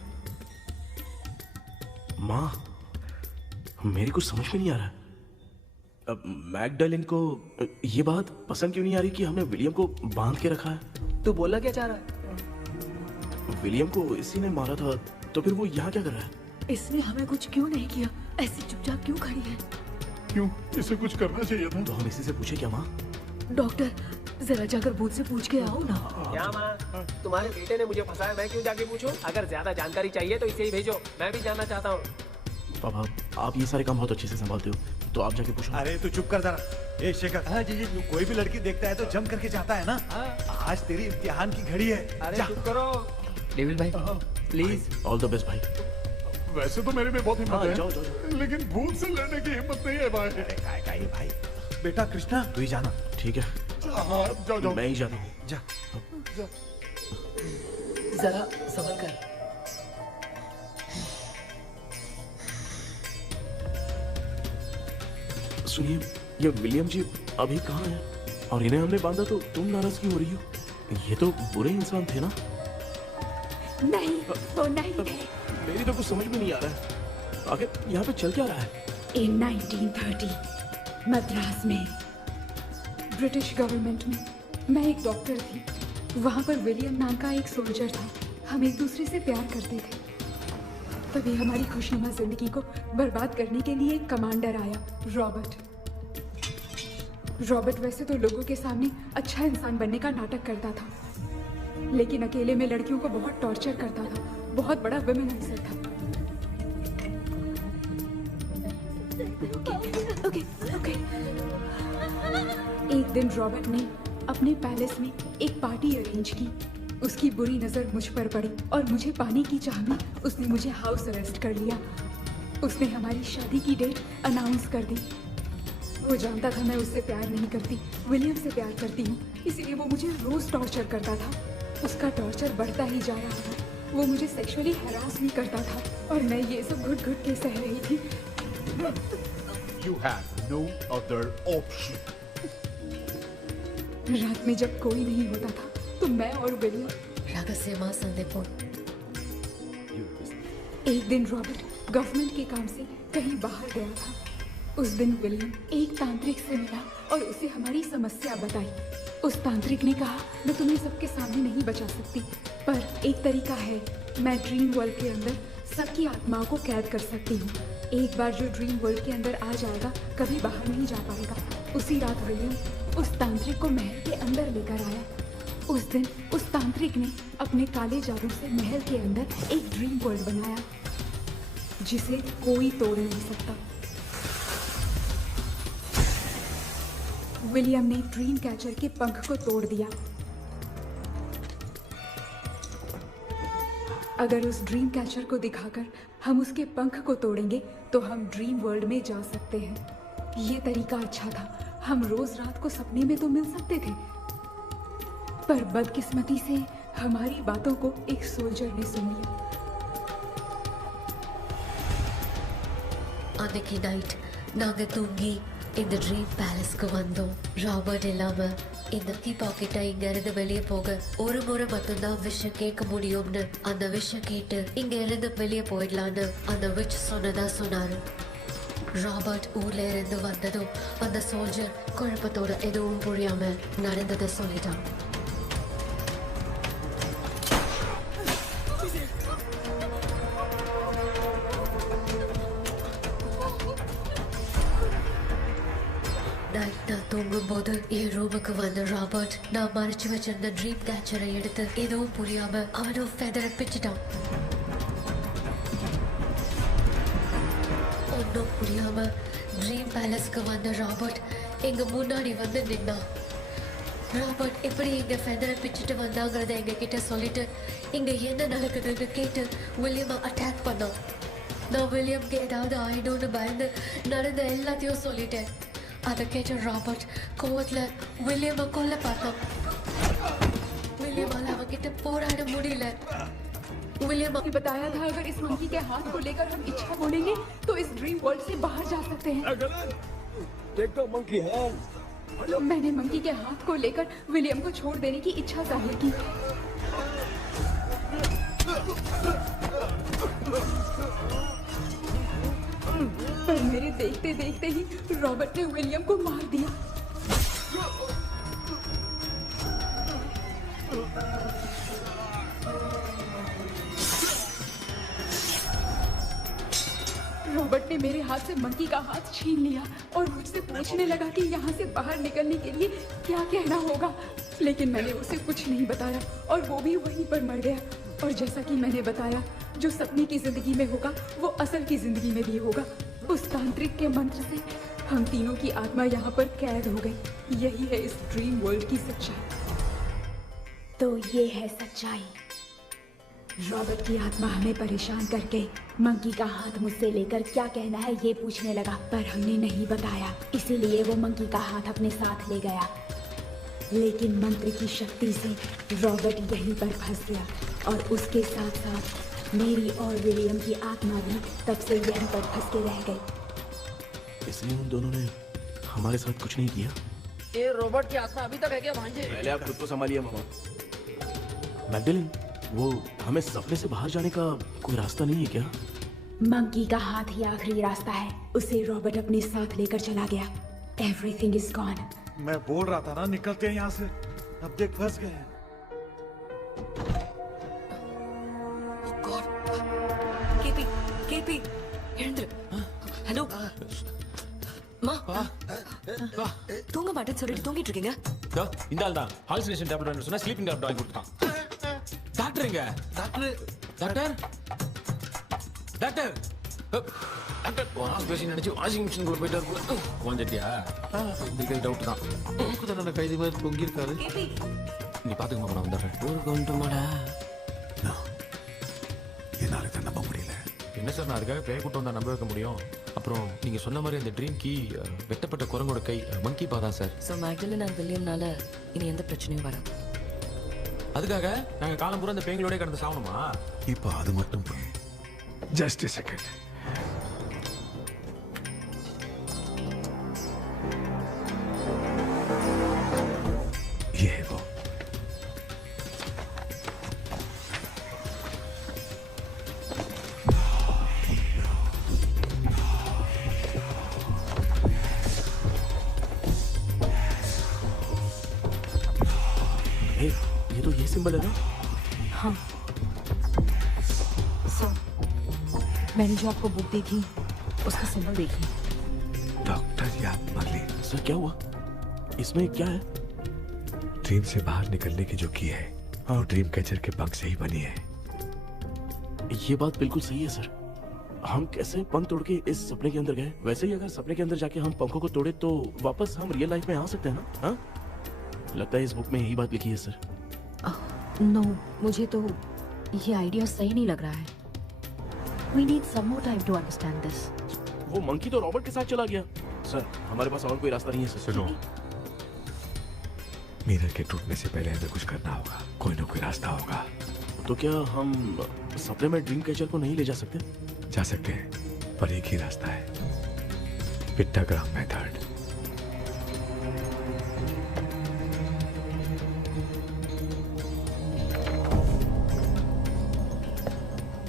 माँ मेरी कुछ समझ में नहीं आ रहा। अब मैगडालिन को ये बात पसंद क्यों नहीं आ रही कि हमने विलियम को बांध के रखा है? तू बोलना क्या चाह रहा है विलियम को इसी ने मारा था, तो फिर वो यहाँ क्या कर रहा है? इसने हमें कुछ क्यों नहीं किया? ऐसी चुपचाप क्यों खड़ी है? क्यों? इसे कुछ करना चाहिए था। तो हम इसी से पूछे क्या माँ? डॉक्टर जरा जाकर भूत से पूछ के आओ ना। क्या माँ तुम्हारे बेटे ने मुझे फंसाया, मैं क्यों जाके पूछूं? अगर ज्यादा जानकारी चाहिए तो इसे ही भेजो, मैं भी जानना चाहता हूँ। पापा आप ये सारे काम बहुत अच्छे से संभालते हो, तो आप जाके पूछो। अरे तू चुप कर जरा। ए शेखर, हाँ जी जी, कोई भी लड़की देखता है तो जम करके जाता है ना। आज तेरी इम्तिहान की घड़ी है। अरे चुप करो डेविल भाई प्लीज। ऑल द बेस्ट भाई। वैसे तो मेरे में बहुत हिम्मत है, जाओ, जाओ। लेकिन भूत से लड़ने की हिम्मत नहीं है भाई। काय भाई बेटा कृष्णा तू ही जाना। ठीक है हाँ जाओ जाओ। मैं ही जाता हूँ। जा जरा संभल कर। सुनिए ये विलियम जी अभी कहाँ है? और इन्हें हमने बांधा तो तुम नाराज क्यों हो रही हो? ये तो बुरे इंसान थे ना? नहीं वो नहीं थे। मेरी तो कुछ समझ में नहीं आ रहा है। आखिर यहाँ पे चल क्या रहा है? In 1930 मद्रास में ब्रिटिश गवर्नमेंट में मैं एक डॉक्टर थी। वहाँ पर विलियम नाम का एक सोल्जर था। हम एक दूसरे से प्यार करते थे। तभी हमारी खुशनुमा जिंदगी को बर्बाद करने के लिए एक कमांडर आया, रॉबर्ट। रॉबर्ट वैसे तो लोगों के सामने अच्छा इंसान बनने का नाटक करता था, लेकिन अकेले में लड़कियों को बहुत टॉर्चर करता था। बहुत बड़ा वुमेनाइजर था। Okay okay. एक दिन रॉबर्ट ने अपने पैलेस में एक पार्टी अरेंज की। उसकी बुरी नजर मुझ पर पड़ी और मुझे पाने की चाह में उसने मुझे हाउस अरेस्ट कर लिया। उसने हमारी शादी की डेट अनाउंस कर दी। वो जानता था मैं उससे प्यार नहीं करती, विलियम से प्यार करती हूँ, इसीलिए वो मुझे रोज टॉर्चर करता था। उसका टॉर्चर बढ़ता ही जा रहा था। वो मुझे सेक्सुअली हैरास भी करता था और मैं ये सब घुट घुट के सह रही थी। You have no other option. रात में जब कोई नहीं होता था तो मैं और विलियम रहस्यमा संदेपोन एक दिन रॉबर्ट गवर्नमेंट के काम से कहीं बाहर गया था। उस दिन विलियम एक तांत्रिक से मिला और उसे हमारी समस्या बताई। उस तांत्रिक ने कहा, मैं तुम्हें सबके सामने नहीं बचा सकती, पर एक तरीका है। मैं ड्रीम वर्ल्ड के अंदर सबकी आत्माओं को कैद कर सकती हूँ। एक बार जो ड्रीम वर्ल्ड के अंदर आ जाएगा कभी बाहर नहीं जा पाएगा। उसी रात विलियम उस तांत्रिक को महल के अंदर लेकर आया। उस दिन उस तांत्रिक ने अपने काले जादू से महल के अंदर एक ड्रीम वर्ल्ड बनाया जिसे कोई तोड़ नहीं सकता। विलियम ने ड्रीम कैचर के पंख को तोड़ दिया। अगर उस ड्रीम कैचर को दिखाकर हम उसके पंख को तोड़ेंगे तो हम ड्रीम वर्ल्ड में जा सकते हैं। ये तरीका अच्छा था। हम रोज रात को सपने में तो मिल सकते थे, पर बदकिस्मती से हमारी बातों को एक सोल्जर ने सुन लिया। அன்னைக்கு நைட் நாங்க தூங்கி இந்த ட்ரீம் பேலஸ்க்கு வந்தோம். ராபர்ட் இல்லாம இந்த கீ பாக்கெட்டை இங்க இருந்து வெளியே போக ஒரு முறை மட்டும்தான் விஷயம் கேட்க முடியும்னு அந்த விஷயம் கேட்டு இங்க இருந்து வெளியே போயிடலான்னு அந்த விச் சொன்னதா சொன்னாரு. ராபர்ட் ஊர்ல இருந்து வந்ததும் அந்த சோல்ஜர் குழப்பத்தோட எதுவும் புரியாம நடந்ததை சொல்லிட்டான். நான் தூங்கும்போது என் ரூமுக்கு வந்த ராபர்ட் நான் மறைச்சு வச்சிருந்த ட்ரீம் கேச்சரை எடுத்து எதுவும் புரியாம அவனும் ஃபெதரை பிச்சுட்டான். ஒன்னும் புரியாம ட்ரீம் பேலஸ்க்கு வந்த ராபர்ட் எங்க முன்னாடி வந்து நின்னான். ராபர்ட் எப்படி எங்க ஃபெதரை பிச்சுட்டு வந்தாங்கிறத எங்க கிட்ட சொல்லிட்டு இங்க என்ன நடக்குதுன்னு கேட்டு வில்லியமை அட்டாக் பண்ணான். நான் வில்லியம்க்கு ஏதாவது ஆயிடும்னு பயந்து நடந்த எல்லாத்தையும் சொல்லிட்டேன். அதை கேட்ட ராபர்ட் கோவத்துல வில்லியமை கொல்ல பார்த்தான். विलियम किट पोराड़ मुड़ीले विलियम ने बताया था अगर इस मंकी के हाथ को लेकर हम इच्छा बोलेंगे तो इस ड्रीम वर्ल्ड से बाहर जा सकते हैं। Take the monkey hand. मैंने मंकी के हाथ को लेकर विलियम को छोड़ देने की इच्छा जाहिर की। पर मेरे देखते देखते ही रॉबर्ट ने विलियम को मार दिया। रॉबर्ट ने मेरे हाथ से मंकी का हाथ छीन लिया और मुझसे पूछने लगा कि यहाँ से बाहर निकलने के लिए क्या कहना होगा, लेकिन मैंने उसे कुछ नहीं बताया और वो भी वहीं पर मर गया। और जैसा कि मैंने बताया, जो सपने की जिंदगी में होगा वो असल की जिंदगी में भी होगा। उस तांत्रिक के मंत्र से हम तीनों की आत्मा यहाँ पर कैद हो गई। यही है इस ड्रीम वर्ल्ड की सच्चाई। तो ये है सच्चाई। रॉबर्ट की आत्मा हमें परेशान करके मंकी का हाथ मुझसे लेकर क्या कहना है ये पूछने लगा, पर हमने नहीं बताया, इसीलिए वो मंकी का हाथ अपने साथ ले गया। लेकिन मंत्र की शक्ति से रॉबर्ट यहीं पर फंस गया और उसके साथ साथ मेरी और विलियम की आत्मा भी तब से यहीं पर फंस के रह गई। इसलिए उन दोनों ने हमारे साथ कुछ नहीं किया। ये रॉबर्ट की आत्मा अभी तक है क्या भांजे? पहले आप खुद को संभालिए मामा। मैगडलिन, वो हमें सपने से बाहर जाने का कोई रास्ता नहीं है क्या? मंकी का हाथ ही आखिरी रास्ता है। उसे रॉबर्ट अपने साथ लेकर चला गया। Everything is gone. मैं बोल रहा था ना, निकलते हैं यहाँ से। अब देख फंस गए हैं। केपी केपी எழுந்துரு. ஹலோ மா தூங்க மாட்டேன்னு சொல்லிட்டு தூங்கிட்டு இருக்கீங்க. இந்த ஆள் தான் ஹாலுசினேஷன் டேப்லெட் சொன்னா ஸ்லீப்பிங் டேப்லெட் வாங்கி கொடுத்தான். டாக்டர் எங்க? Doctor doctor doctor doctor wash basin நினைச்சு வாஷிங் மிஷின் கூட போயிட்டாரு. வந்துட்டியா? இதுக்கு டவுட் தான். தன்னோட கைதி மாதிரி தொங்கி இருக்காரு. நீ பாத்துக்கமா, நான் வந்துடுறேன். ஒரு கொண்டுமாடா என்னால தான் நம்ப முடியல. என்ன சார், நான் அதுக்காக பேய் கூட்டம் தான் நம்ப வைக்க முடியும்? அப்புறம் நீங்க சொன்ன மாதிரி அந்த ட்ரீம் கீ வெட்டப்பட்ட குரங்கோட கை மங்கி பாதான் சார். ஸோ மேக்டலின் அண்ட் வில்லியம்னால இனி எந்த பிரச்சனையும் வராது. அதுக்காக நாங்க காலம் பூரா அந்த பேய்களோட கடந்து சாகணுமா? இப்போ அது மட்டும் जस्ट ए सेकंड। ये है वो। सिंबल है ना? हाँ। सर, मैंने जो आपको बुक दी थी उसका सिंबल देखिए। डॉक्टर याद मरली। सर क्या हुआ? इसमें क्या है? ड्रीम से बाहर निकलने की जो की है वो ड्रीम कैचर के पंख से ही बनी है। ये बात बिल्कुल सही है सर। हम कैसे पंख तोड़ के इस सपने के अंदर गए? वैसे ही अगर सपने के अंदर जाके हम पंखों को तोड़े तो वापस हम रियल लाइफ में आ सकते हैं ना? हाँ? लगता है इस बुक में यही बात लिखी है सर। नो, मुझे तो ये आइडिया सही नहीं लग रहा है। We need some more time to understand this. वो मंकी तो रॉबर्ट के साथ चला गया। सर, हमारे पास और कोई रास्ता नहीं है सर। सुनो, मिरर के टूटने से पहले हमें कुछ करना होगा। कोई ना कोई रास्ता होगा। तो क्या हम सपने में ड्रीम कैचर को नहीं ले जा सकते? जा सकते हैं, पर एक ही रास्ता है, पिट्टाग्राम मेथड।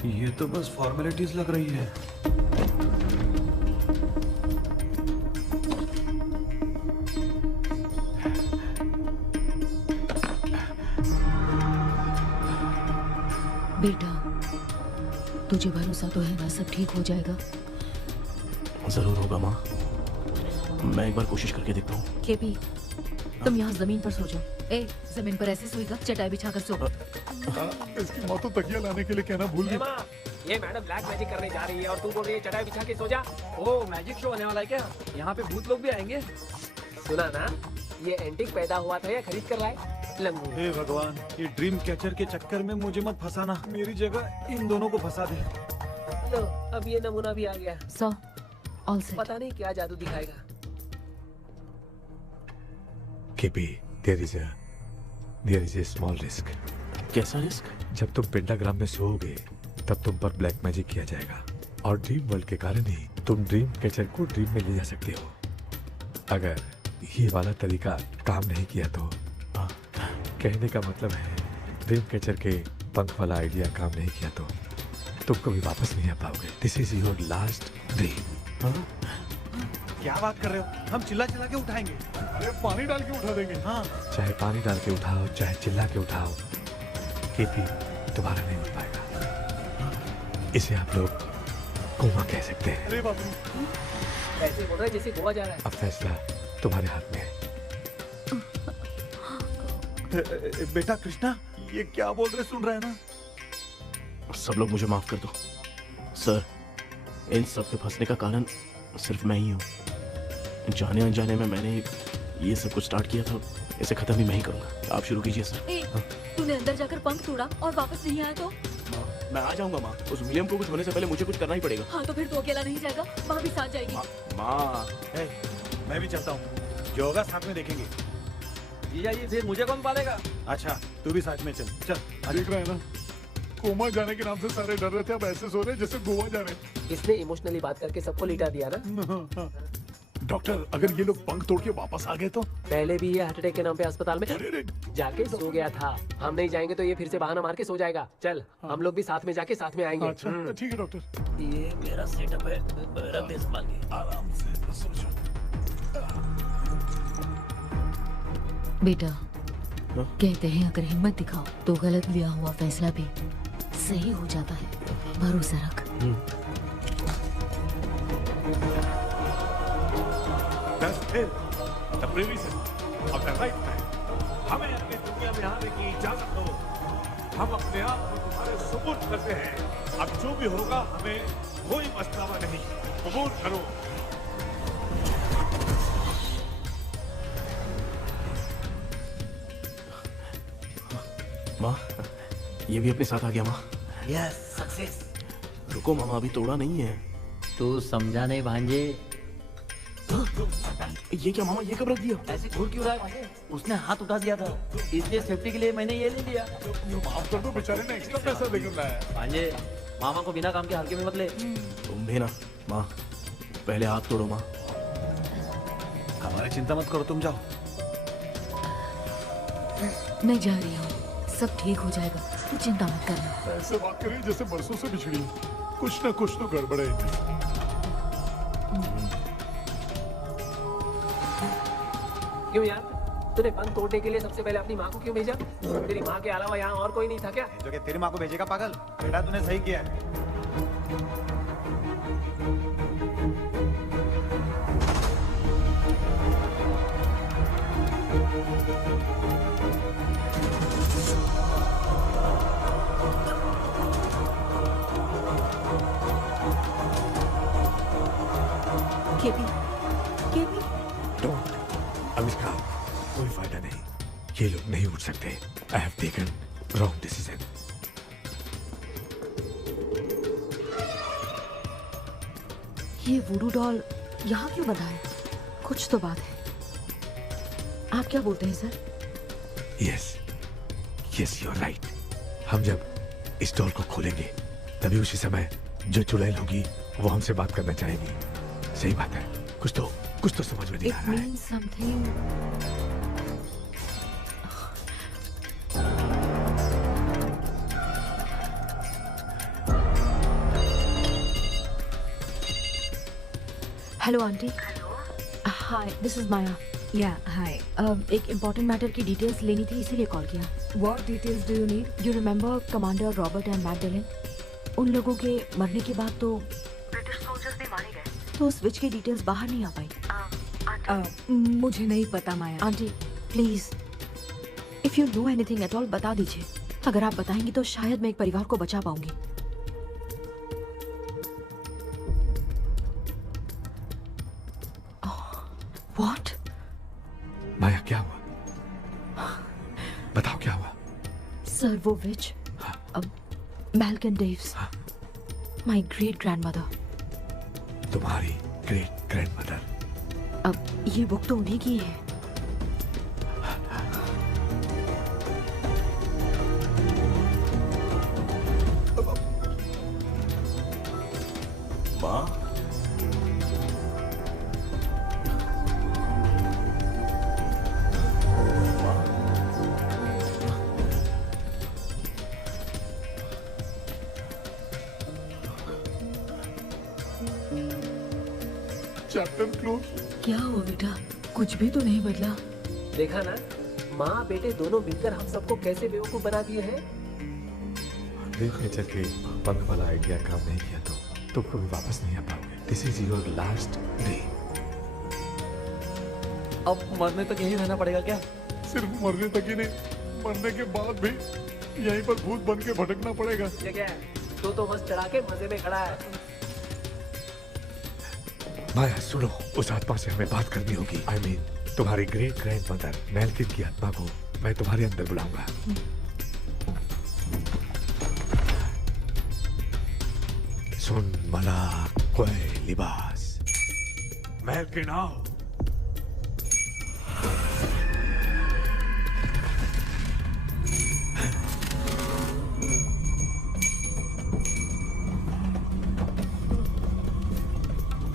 ये तो बस फॉर्मेलिटीज लग रही है। बेटा, तुझे भरोसा तो है ना सब ठीक हो जाएगा? जरूर होगा माँ। मैं एक बार कोशिश करके देखता हूँ। केपी, तुम यहाँ जमीन पर सो जाओ। ए, जमीन पर ऐसे सोएगा, चटाई बिछाकर सो। इसकी माँ तो तकिया लाने के लिए कहना भूल गई। ये मैडम ब्लैक मैजिक करने जा रही है और तू बोल रही है चटाई बिछा के सो जा। ओ, मैजिक शो होने वाला है क्या? यहाँ पे भूत लोग भी आएंगे। सुना ना, ये एंटीक पैदा हुआ था या खरीद कर लाए? लंगू। हे भगवान, ये ड्रीम कैचर के चक्कर में मुझे मत फंसाना। मेरी जगह इन दोनों को फंसा दे। लो, अब ये नमूना भी आ गया। सो, ऑल सेट। पता नहीं क्या जादू दिखाएगा। KP, there is a small risk। कैसा रिस्क? जब तुम पेंटाग्राम में सोओगे तब तुम पर ब्लैक मैजिक किया जाएगा और ड्रीम वर्ल्ड के कारण ही तुम ड्रीम कैचर को ड्रीम में ले जा सकते हो। अगर ये वाला तरीका काम नहीं किया तो कहने का मतलब है ड्रीम कैचर के पंख वाला आइडिया काम नहीं किया तो तुम कभी वापस नहीं आ पाओगे। This is your last dream. क्या बात कर रहे हो? हम चिल्ला चिल्ला के उठाएंगे। अरे पानी डाल के उठा देंगे। हाँ, चाहे पानी डाल के उठाओ, चाहे चिल्ला के उठाओ, केपी दोबारा नहीं उठ पाएगा। इसे आप लोग कोमा कह सकते हैं। अरे बाबू, ऐसे बोल रहा है जैसे गोवा जा रहा है। अब फैसला तुम्हारे हाथ में है। बेटा कृष्णा, ये क्या बोल रहे सुन रहे हैं ना? सब लोग मुझे माफ कर दो सर। इन सब के फंसने का कारण सिर्फ मैं ही हूँ। जाने अनजाने में मैंने ये सब कुछ स्टार्ट किया था, इसे खत्म भी मैं ही करूँगा। आप शुरू कीजिए सर। तूने अंदर जाकर पंख तोड़ा और वापस नहीं आया तो? मैं आ जाऊंगा माँ। उस विलियम को कुछ होने से पहले मुझे कुछ करना ही पड़ेगा। हाँ तो फिर तो अकेला नहीं जाएगा, माँ भी साथ जाएगी। माँ, मैं भी चलता हूँ, जो होगा साथ में देखेंगे। जीजा जी, फिर मुझे कौन पालेगा? अच्छा, तू भी साथ में चल। चल, देख रहा है ना, कोमा जाने के नाम से सारे डर रहे थे, अब ऐसे सो रहे जैसे गोवा जा रहे। इसने इमोशनली बात करके सबको लिटा दिया ना। डॉक्टर, अगर ये लोग पंख तोड़ के वापस आ गए तो? पहले भी ये हार्ट अटैक के नाम पे अस्पताल में जाके सो गया था। हम नहीं जाएंगे तो ये फिर से बहाना मार के सो जाएगा। चल, हम लोग भी साथ में जाके साथ में आएंगे। अच्छा, ठीक है डॉक्टर। ये मेरा सेटअप है, मेरा बेस मांगे। आराम से सो जाओ। बेटा, कहते हैं अगर हिम्मत दिखाओ तो गलत लिया हुआ फैसला भी सही हो जाता है। भरोसा रख। हमें अपनी दुनिया में आने की इजाजत दो। हम अपने आप को तुम्हारे सुपुर्द करते हैं। अब जो भी होगा हमें कोई पछतावा नहीं। कबूल करो। माँ, ये भी अपने साथ आ गया। माँ, यस, सक्सेस। रुको मामा, अभी तोड़ा नहीं है। तू समझा नहीं भांजे। ये क्या मामा, ये कब रख दिया? ऐसे घूर क्यों रहा है? उसने हाथ उठा दिया था, इसलिए सेफ्टी के लिए मैंने ये ले लिया। माफ कर दो, बेचारे ने एक्स्ट्रा पैसा देकर लाया। भांजे, मामा को बिना काम के हल्के में मत ले। तुम भी ना माँ, पहले हाथ तोड़ो माँ। हमारी चिंता मत करो, तुम जाओ। मैं जा रही हूँ, सब ठीक हो जाएगा, तू चिंता मत करना। ऐसे बात करिए जैसे बरसों से बिछड़ी। कुछ ना कुछ तो गड़बड़ है। क्यों यार, तूने बंद तोड़ने के लिए सबसे पहले अपनी माँ को क्यों भेजा? तेरी माँ के अलावा यहाँ और कोई नहीं था क्या? तो क्या तेरी माँ को भेजेगा पागल? बेटा तूने सही किया है। KP, KP. डोंट, अविष्का, कोई फायदा नहीं। ये लोग नहीं उठ सकते। I have taken wrong decision. ये वुडू डॉल यहाँ क्यों बंधा है? कुछ तो बात है। आप क्या बोलते हैं sir? Yes, yes, you are right. हम जब इस डॉल को खोलेंगे तभी उसी समय जो चुड़ैल होगी वो हमसे बात करना चाहेगी। सही बात है। कुछ तो समझ में नहीं आ रहा है। It means something. Hello aunty. Hi, this is Maya. या हाय। एक इम्पोर्टेंट मैटर की डिटेल्स लेनी थी, इसीलिए कॉल किया। What details do you need? You remember commander Robert and Magdalene? उन लोगों के मरने के बाद तो ब्रिटिश सोल्जर्स भी मारे गए। तो स्विच की डिटेल्स बाहर नहीं आ पाई। मुझे नहीं पता Maya. Aunty please, if you know anything at all बता दीजिए। अगर आप बताएंगी तो शायद मैं एक परिवार को बचा पाऊंगी। व्हाट? माया, क्या हुआ? बताओ क्या हुआ? सर वो विच, मैल्कन डेव्स, माय ग्रेट ग्रैंडमदर। तुम्हारी ग्रेट ग्रैंडमदर? अब ये बुक तो उन्हीं की है। माँ, चैप्टर क्लोज। क्या हुआ बेटा? कुछ भी तो नहीं बदला। देखा ना, माँ बेटे दोनों मिलकर हम सबको कैसे बेवकूफ बना दिए हैं। ड्रीम कैचर के बंद वाला आइडिया काम नहीं किया तो तुम कभी वापस नहीं आ पाओगे। This is your last day. अब मरने तक यहीं रहना पड़ेगा क्या? सिर्फ मरने तक ही नहीं, मरने के बाद भी यहीं पर भूत बन के भटकना पड़ेगा। ये क्या है? तो बस चढ़ा के मजे में खड़ा है। माया सुनो, उस आत्मा से हमें बात करनी होगी। आई मीन तुम्हारी ग्रेट ग्रैंडमदर मैल्किन की आत्मा को मैं तुम्हारे अंदर बुलाऊंगा। सुन मला कोई लिबास, मैल्किन आओ।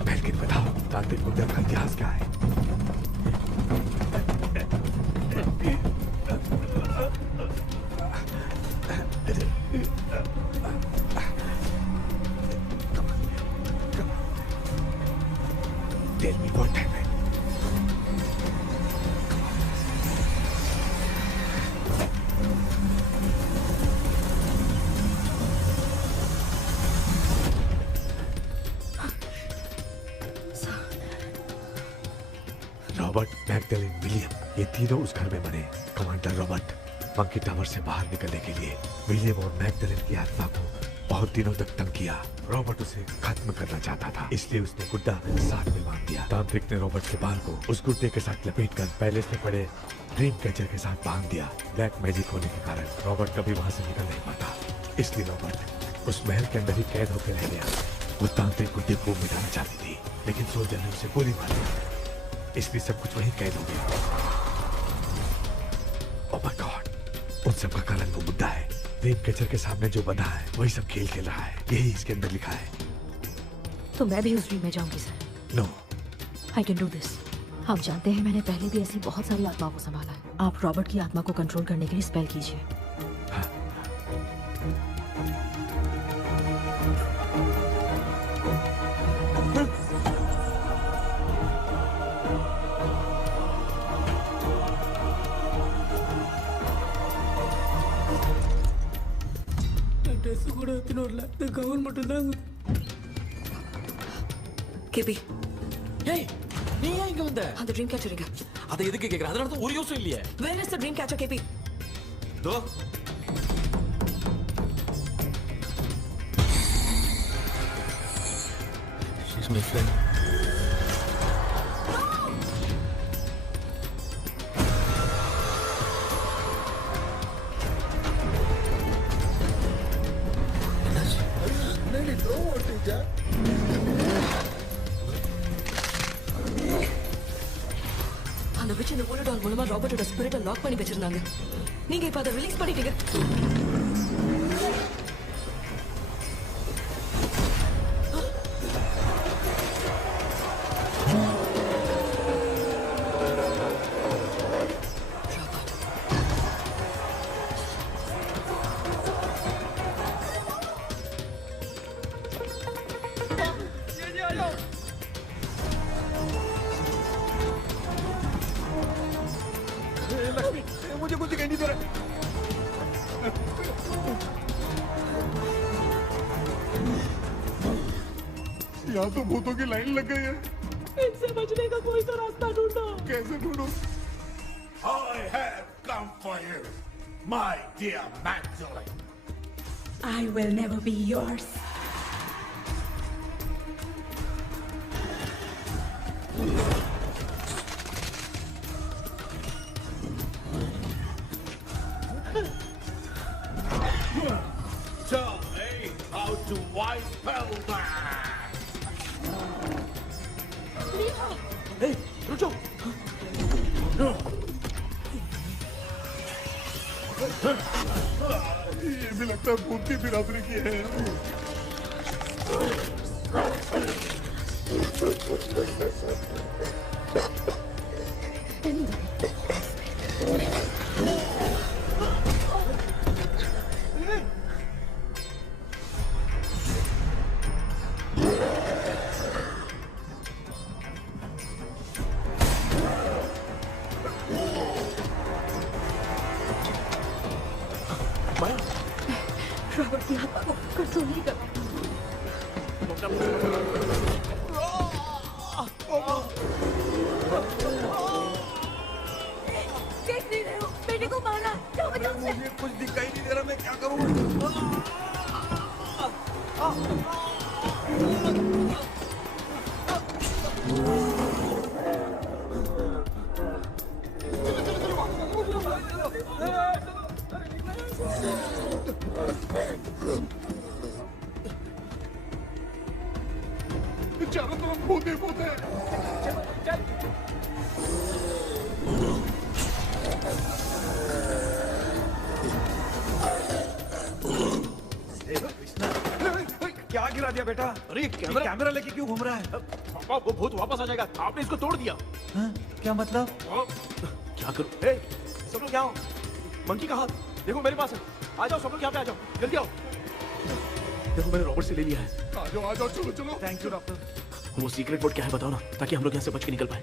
मैल्किन बताओ, तांत्रिक मुद्रा का इतिहास क्या है? Tell me what happened. Robert, Magdalene, William, ये तीनों उस घर में मरे। कमांडर रॉबर्ट मंकी टावर से बाहर निकलने के लिए विलियम और मैगडेलिन की आत्मा को बहुत दिनों तक तंग किया। रॉबर्ट उसे खत्म करना चाहता था, इसलिए उसने गुड्डा साथ में बांध दिया। तांत्रिक ने रॉबर्ट के बाल को उस गुड्डे के साथ लपेटकर पैलेस में पड़े ड्रीम कैचर के साथ बांध दिया। ब्लैक मैजिक होने के कारण रॉबर्ट कभी वहां से निकल नहीं पाता, इसलिए रॉबर्ट उस महल के अंदर ही कैद होकर रह गया। वो तांत्रिक गुड्डे को मिटाना चाहती थी, लेकिन सोल्जर ने उसे गोली मार दी, इसलिए सब कुछ वहीं कैद हो गया। ओह माय गॉड, उन सब का कारण वो बुड्ढा है। ड्रीम कैचर के सामने जो बंधा है वही सब खेल खेल रहा है, यही इसके अंदर लिखा है। तो मैं भी उस ड्रीम में जाऊंगी sir. No, I can do this. आप जानते हैं मैंने पहले भी ऐसी बहुत सारी आत्माओं को संभाला है। आप रॉबर्ट की आत्मा को कंट्रोल करने के लिए स्पेल कीजिए। kawan மட்டும்தாங்க. கேபி ஏய் நீ ஏன் இங்க வந்த? அந்த ட்ரீம் கேச்சர் எங்க? அதை எதுக்கு கேக்குற? அதனால தான் ஒரு யோசனை இல்லையே. Where is the dream catcher, கேபி? Though she's my friend. அந்த witch இந்த voodoo doll மூலமா ராபர்ட்டோட ஸ்பிரிட்டை லாக் பண்ணி வச்சிருந்தாங்க. நீங்க இப்ப அதை ரிலீஸ் பண்ணிட்டீங்க. लक्ष्मी मुझे कुछ दिखाई नहीं दे रहा। यहाँ तो भूतों की लाइन लग गई है। इनसे बचने का कोई तो रास्ता ढूंढो। कैसे ढूंढो? I have come for you, my dear Magdalene. I will never be yours. Tell me, how do I spell that? Hey, रुको। ये भी लगता है भूत की बिरादरी की है। रॉबर्ट की हाथ को कंट्रोल नहीं कर देख नहीं रहे हो बेटे को मारा। जाओ बचाओ उसे। मुझे कुछ दिखाई नहीं दे रहा, मैं क्या करूँ? चारों तरफ भूत ही भूत है। क्या गिरा दिया बेटा? अरे कैमरा लेके क्यों घूम रहा है? पापा वो भूत वापस आ जाएगा। आपने इसको तोड़ दिया। हाँ? क्या मतलब? क्या करूं? ए, सब लोग यहाँ आओ। मंकी का हाथ देखो मेरे पास है। आ जाओ सब लोग यहाँ पे आ जाओ। जल्दी आओ। देखो मैंने रॉबर्ट से ले लिया है। आ जाओ चलो चलो। Thank you doctor. वो सीक्रेट वर्ड क्या है बताओ ना, ताकि हम लोग यहाँ से बच के निकल पाए।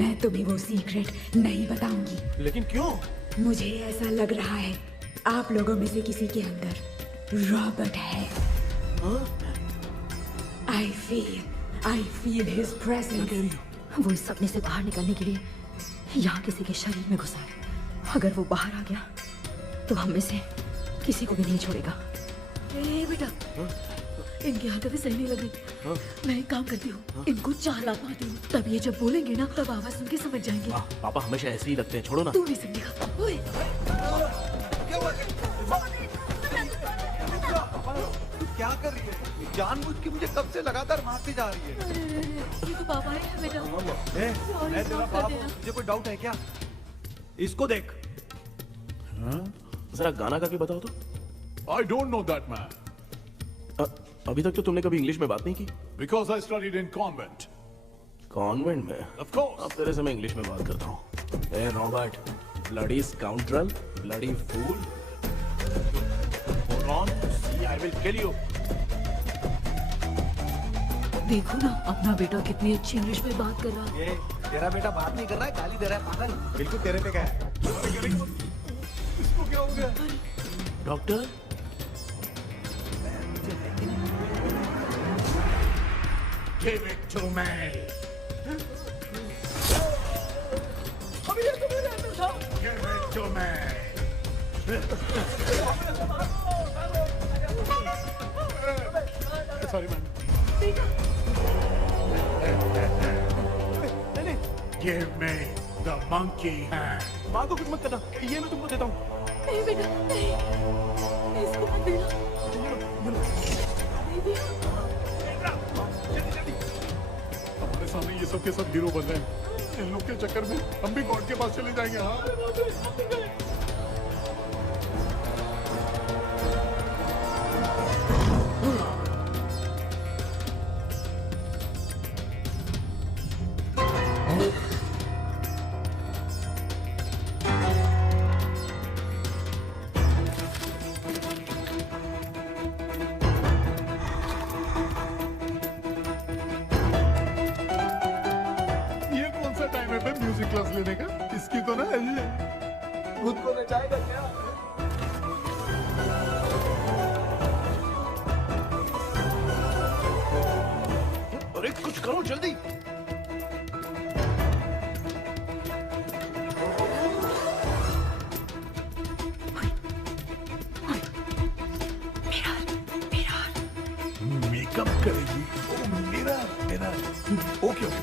मैं तुम्हें वो सीक्रेट नहीं बताऊंगी। लेकिन क्यों? मुझे ऐसा लग रहा है आप लोगों में से किसी के अंदर रॉबर्ट है। I feel his presence. वो इस सपने से बाहर निकलने के लिए यहाँ किसी के शरीर में घुसा है। अगर वो बाहर आ गया तो हम में से किसी को भी नहीं छोड़ेगा। ए बेटा, इनकी हरकतें सही नहीं लग रही। मैं एक काम करती हूँ, इनको 4 लात मारती हूँ। तब ये जब बोलेंगे ना, तब आवाज सुन के समझ जाएंगे। पापा हमेशा ऐसे ही लगते हैं, छोड़ो ना। तू भी समझेगा। ओए, क्या कर रही है? जानबूझ के मुझे कब से लगातार मारती जा रही है। ये तो पापा है बेटा। मैं तेरा बाप हूँ, तुझे कोई डाउट है क्या? इसको देख। जरा गाना गा के बताओ तो। I don't know that man. अभी तक तो तुमने कभी इंग्लिश में बात नहीं की। Because I studied in convent. Convent में? Of course. अब तेरे से मैं इंग्लिश में बात करता हूँ। ए Robert, bloody scoundrel, bloody fool. Hold on, see, I will kill you. देखो ना अपना बेटा कितनी अच्छी इंग्लिश में बात कर रहा है। ये तेरा बेटा बात नहीं कर रहा है, गाली दे रहा है पागल। बिल्कुल तेरे पे क्या है? इसको क्या हो गया? Doctor? Give it to me. अभी ये तो मेरे अंदर था। Give it to me. Sorry, man. Give me the monkey hand. माँ को कुछ मत करना, ये मैं तुमको देता हूँ। नहीं बेटा, नहीं, इसको मत देना। हमारे सामने ये सब के सब हीरो बन रहे हैं। इन लोग के चक्कर में हम भी गॉड के पास चले जाएंगे। हाँ म्यूजिक क्लास लेने का। इसकी तो ना खुद को नचाएगा क्या? अरे कुछ करो जल्दी। मेकअप करेगी। ओ मेरा मेरा okay okay.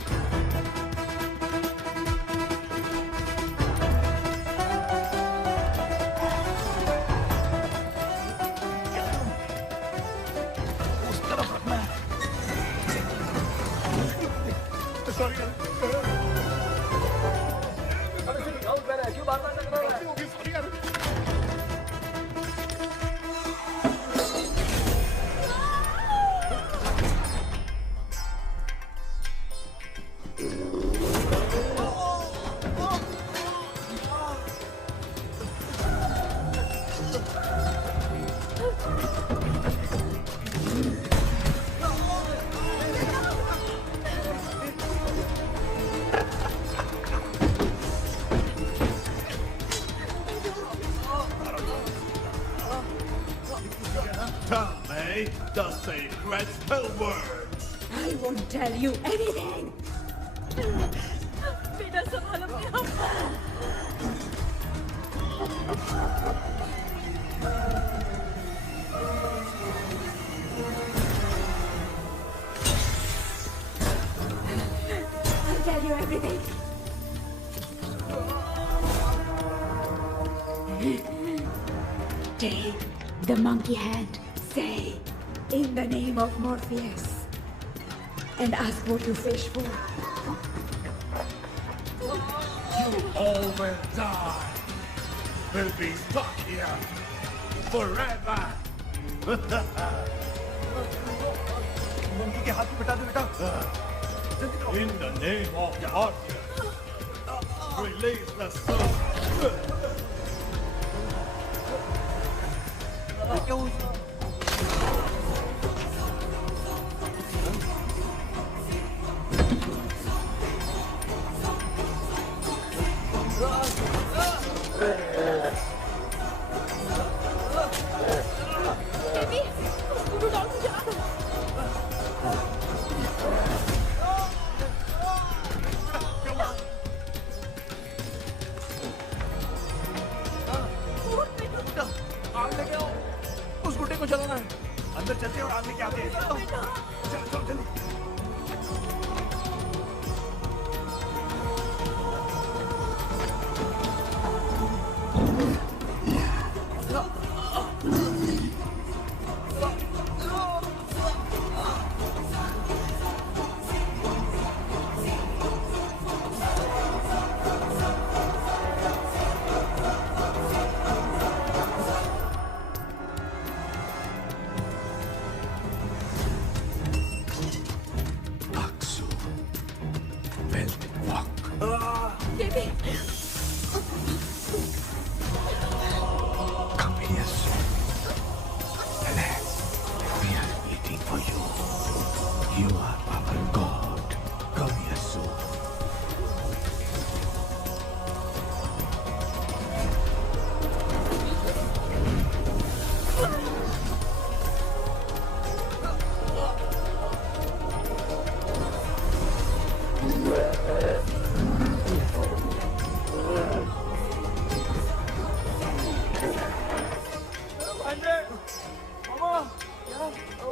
Tell me the secret spell words. I won't tell you anything. बेटा संभालो अपने आप को। I'll tell you everything. Take the monkey hand. Say, in the name of Morpheus, and ask what you fish for. You all will die. We'll be stuck here forever. Monkey के हाथ में बिठा दो बेटा। In the name of Morpheus, release the soul. उस गुड्डे को चलाना है। अंदर चलते और आग लेके आते हैं। चलो चलो जल्दी।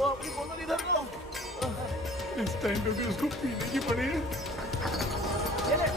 अपनी बोतल इधर लो। इस टाइम पे भी उसको पीने की पड़ी है। ये ले।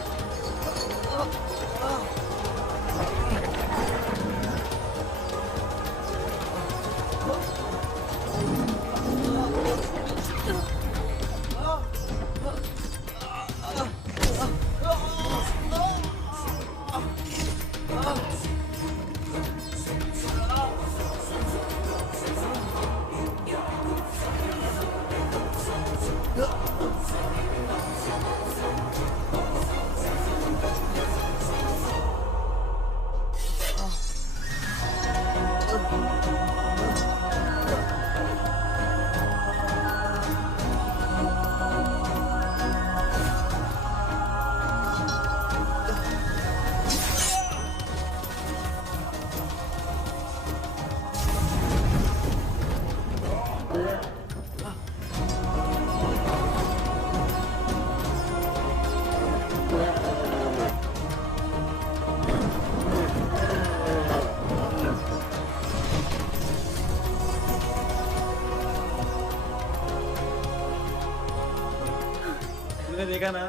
तुमने देखा ना,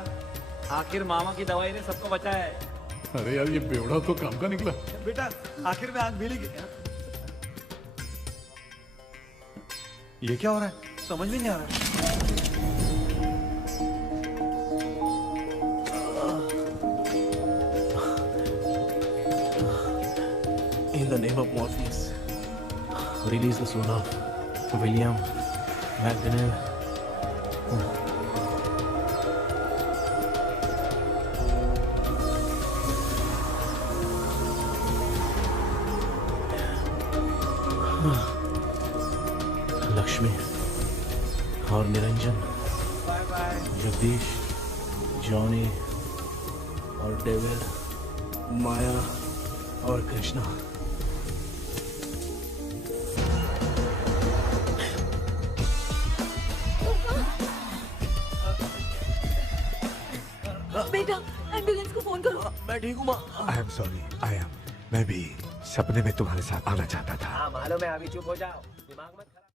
आखिर मामा की दवाई ने सबको बचाया है। अरे यार ये बेवड़ा तो काम का निकला। बेटा आखिर में आंख मिली। ये क्या हो रहा है? समझ में नहीं आ रहा है। In the name of Morpheus, release the soul of William Magdalene. Lakshmi और निरंजन, जगदीश, जॉनी और डेविड, माया और कृष्णा। बेटा एम्बुलेंस को फोन करो। मैं ठीक हूँ माँ। आई एम सॉरी, मैं भी सपने में तुम्हारे साथ आना चाहता था। हाँ मालूम है, अभी चुप हो जाओ, दिमाग मत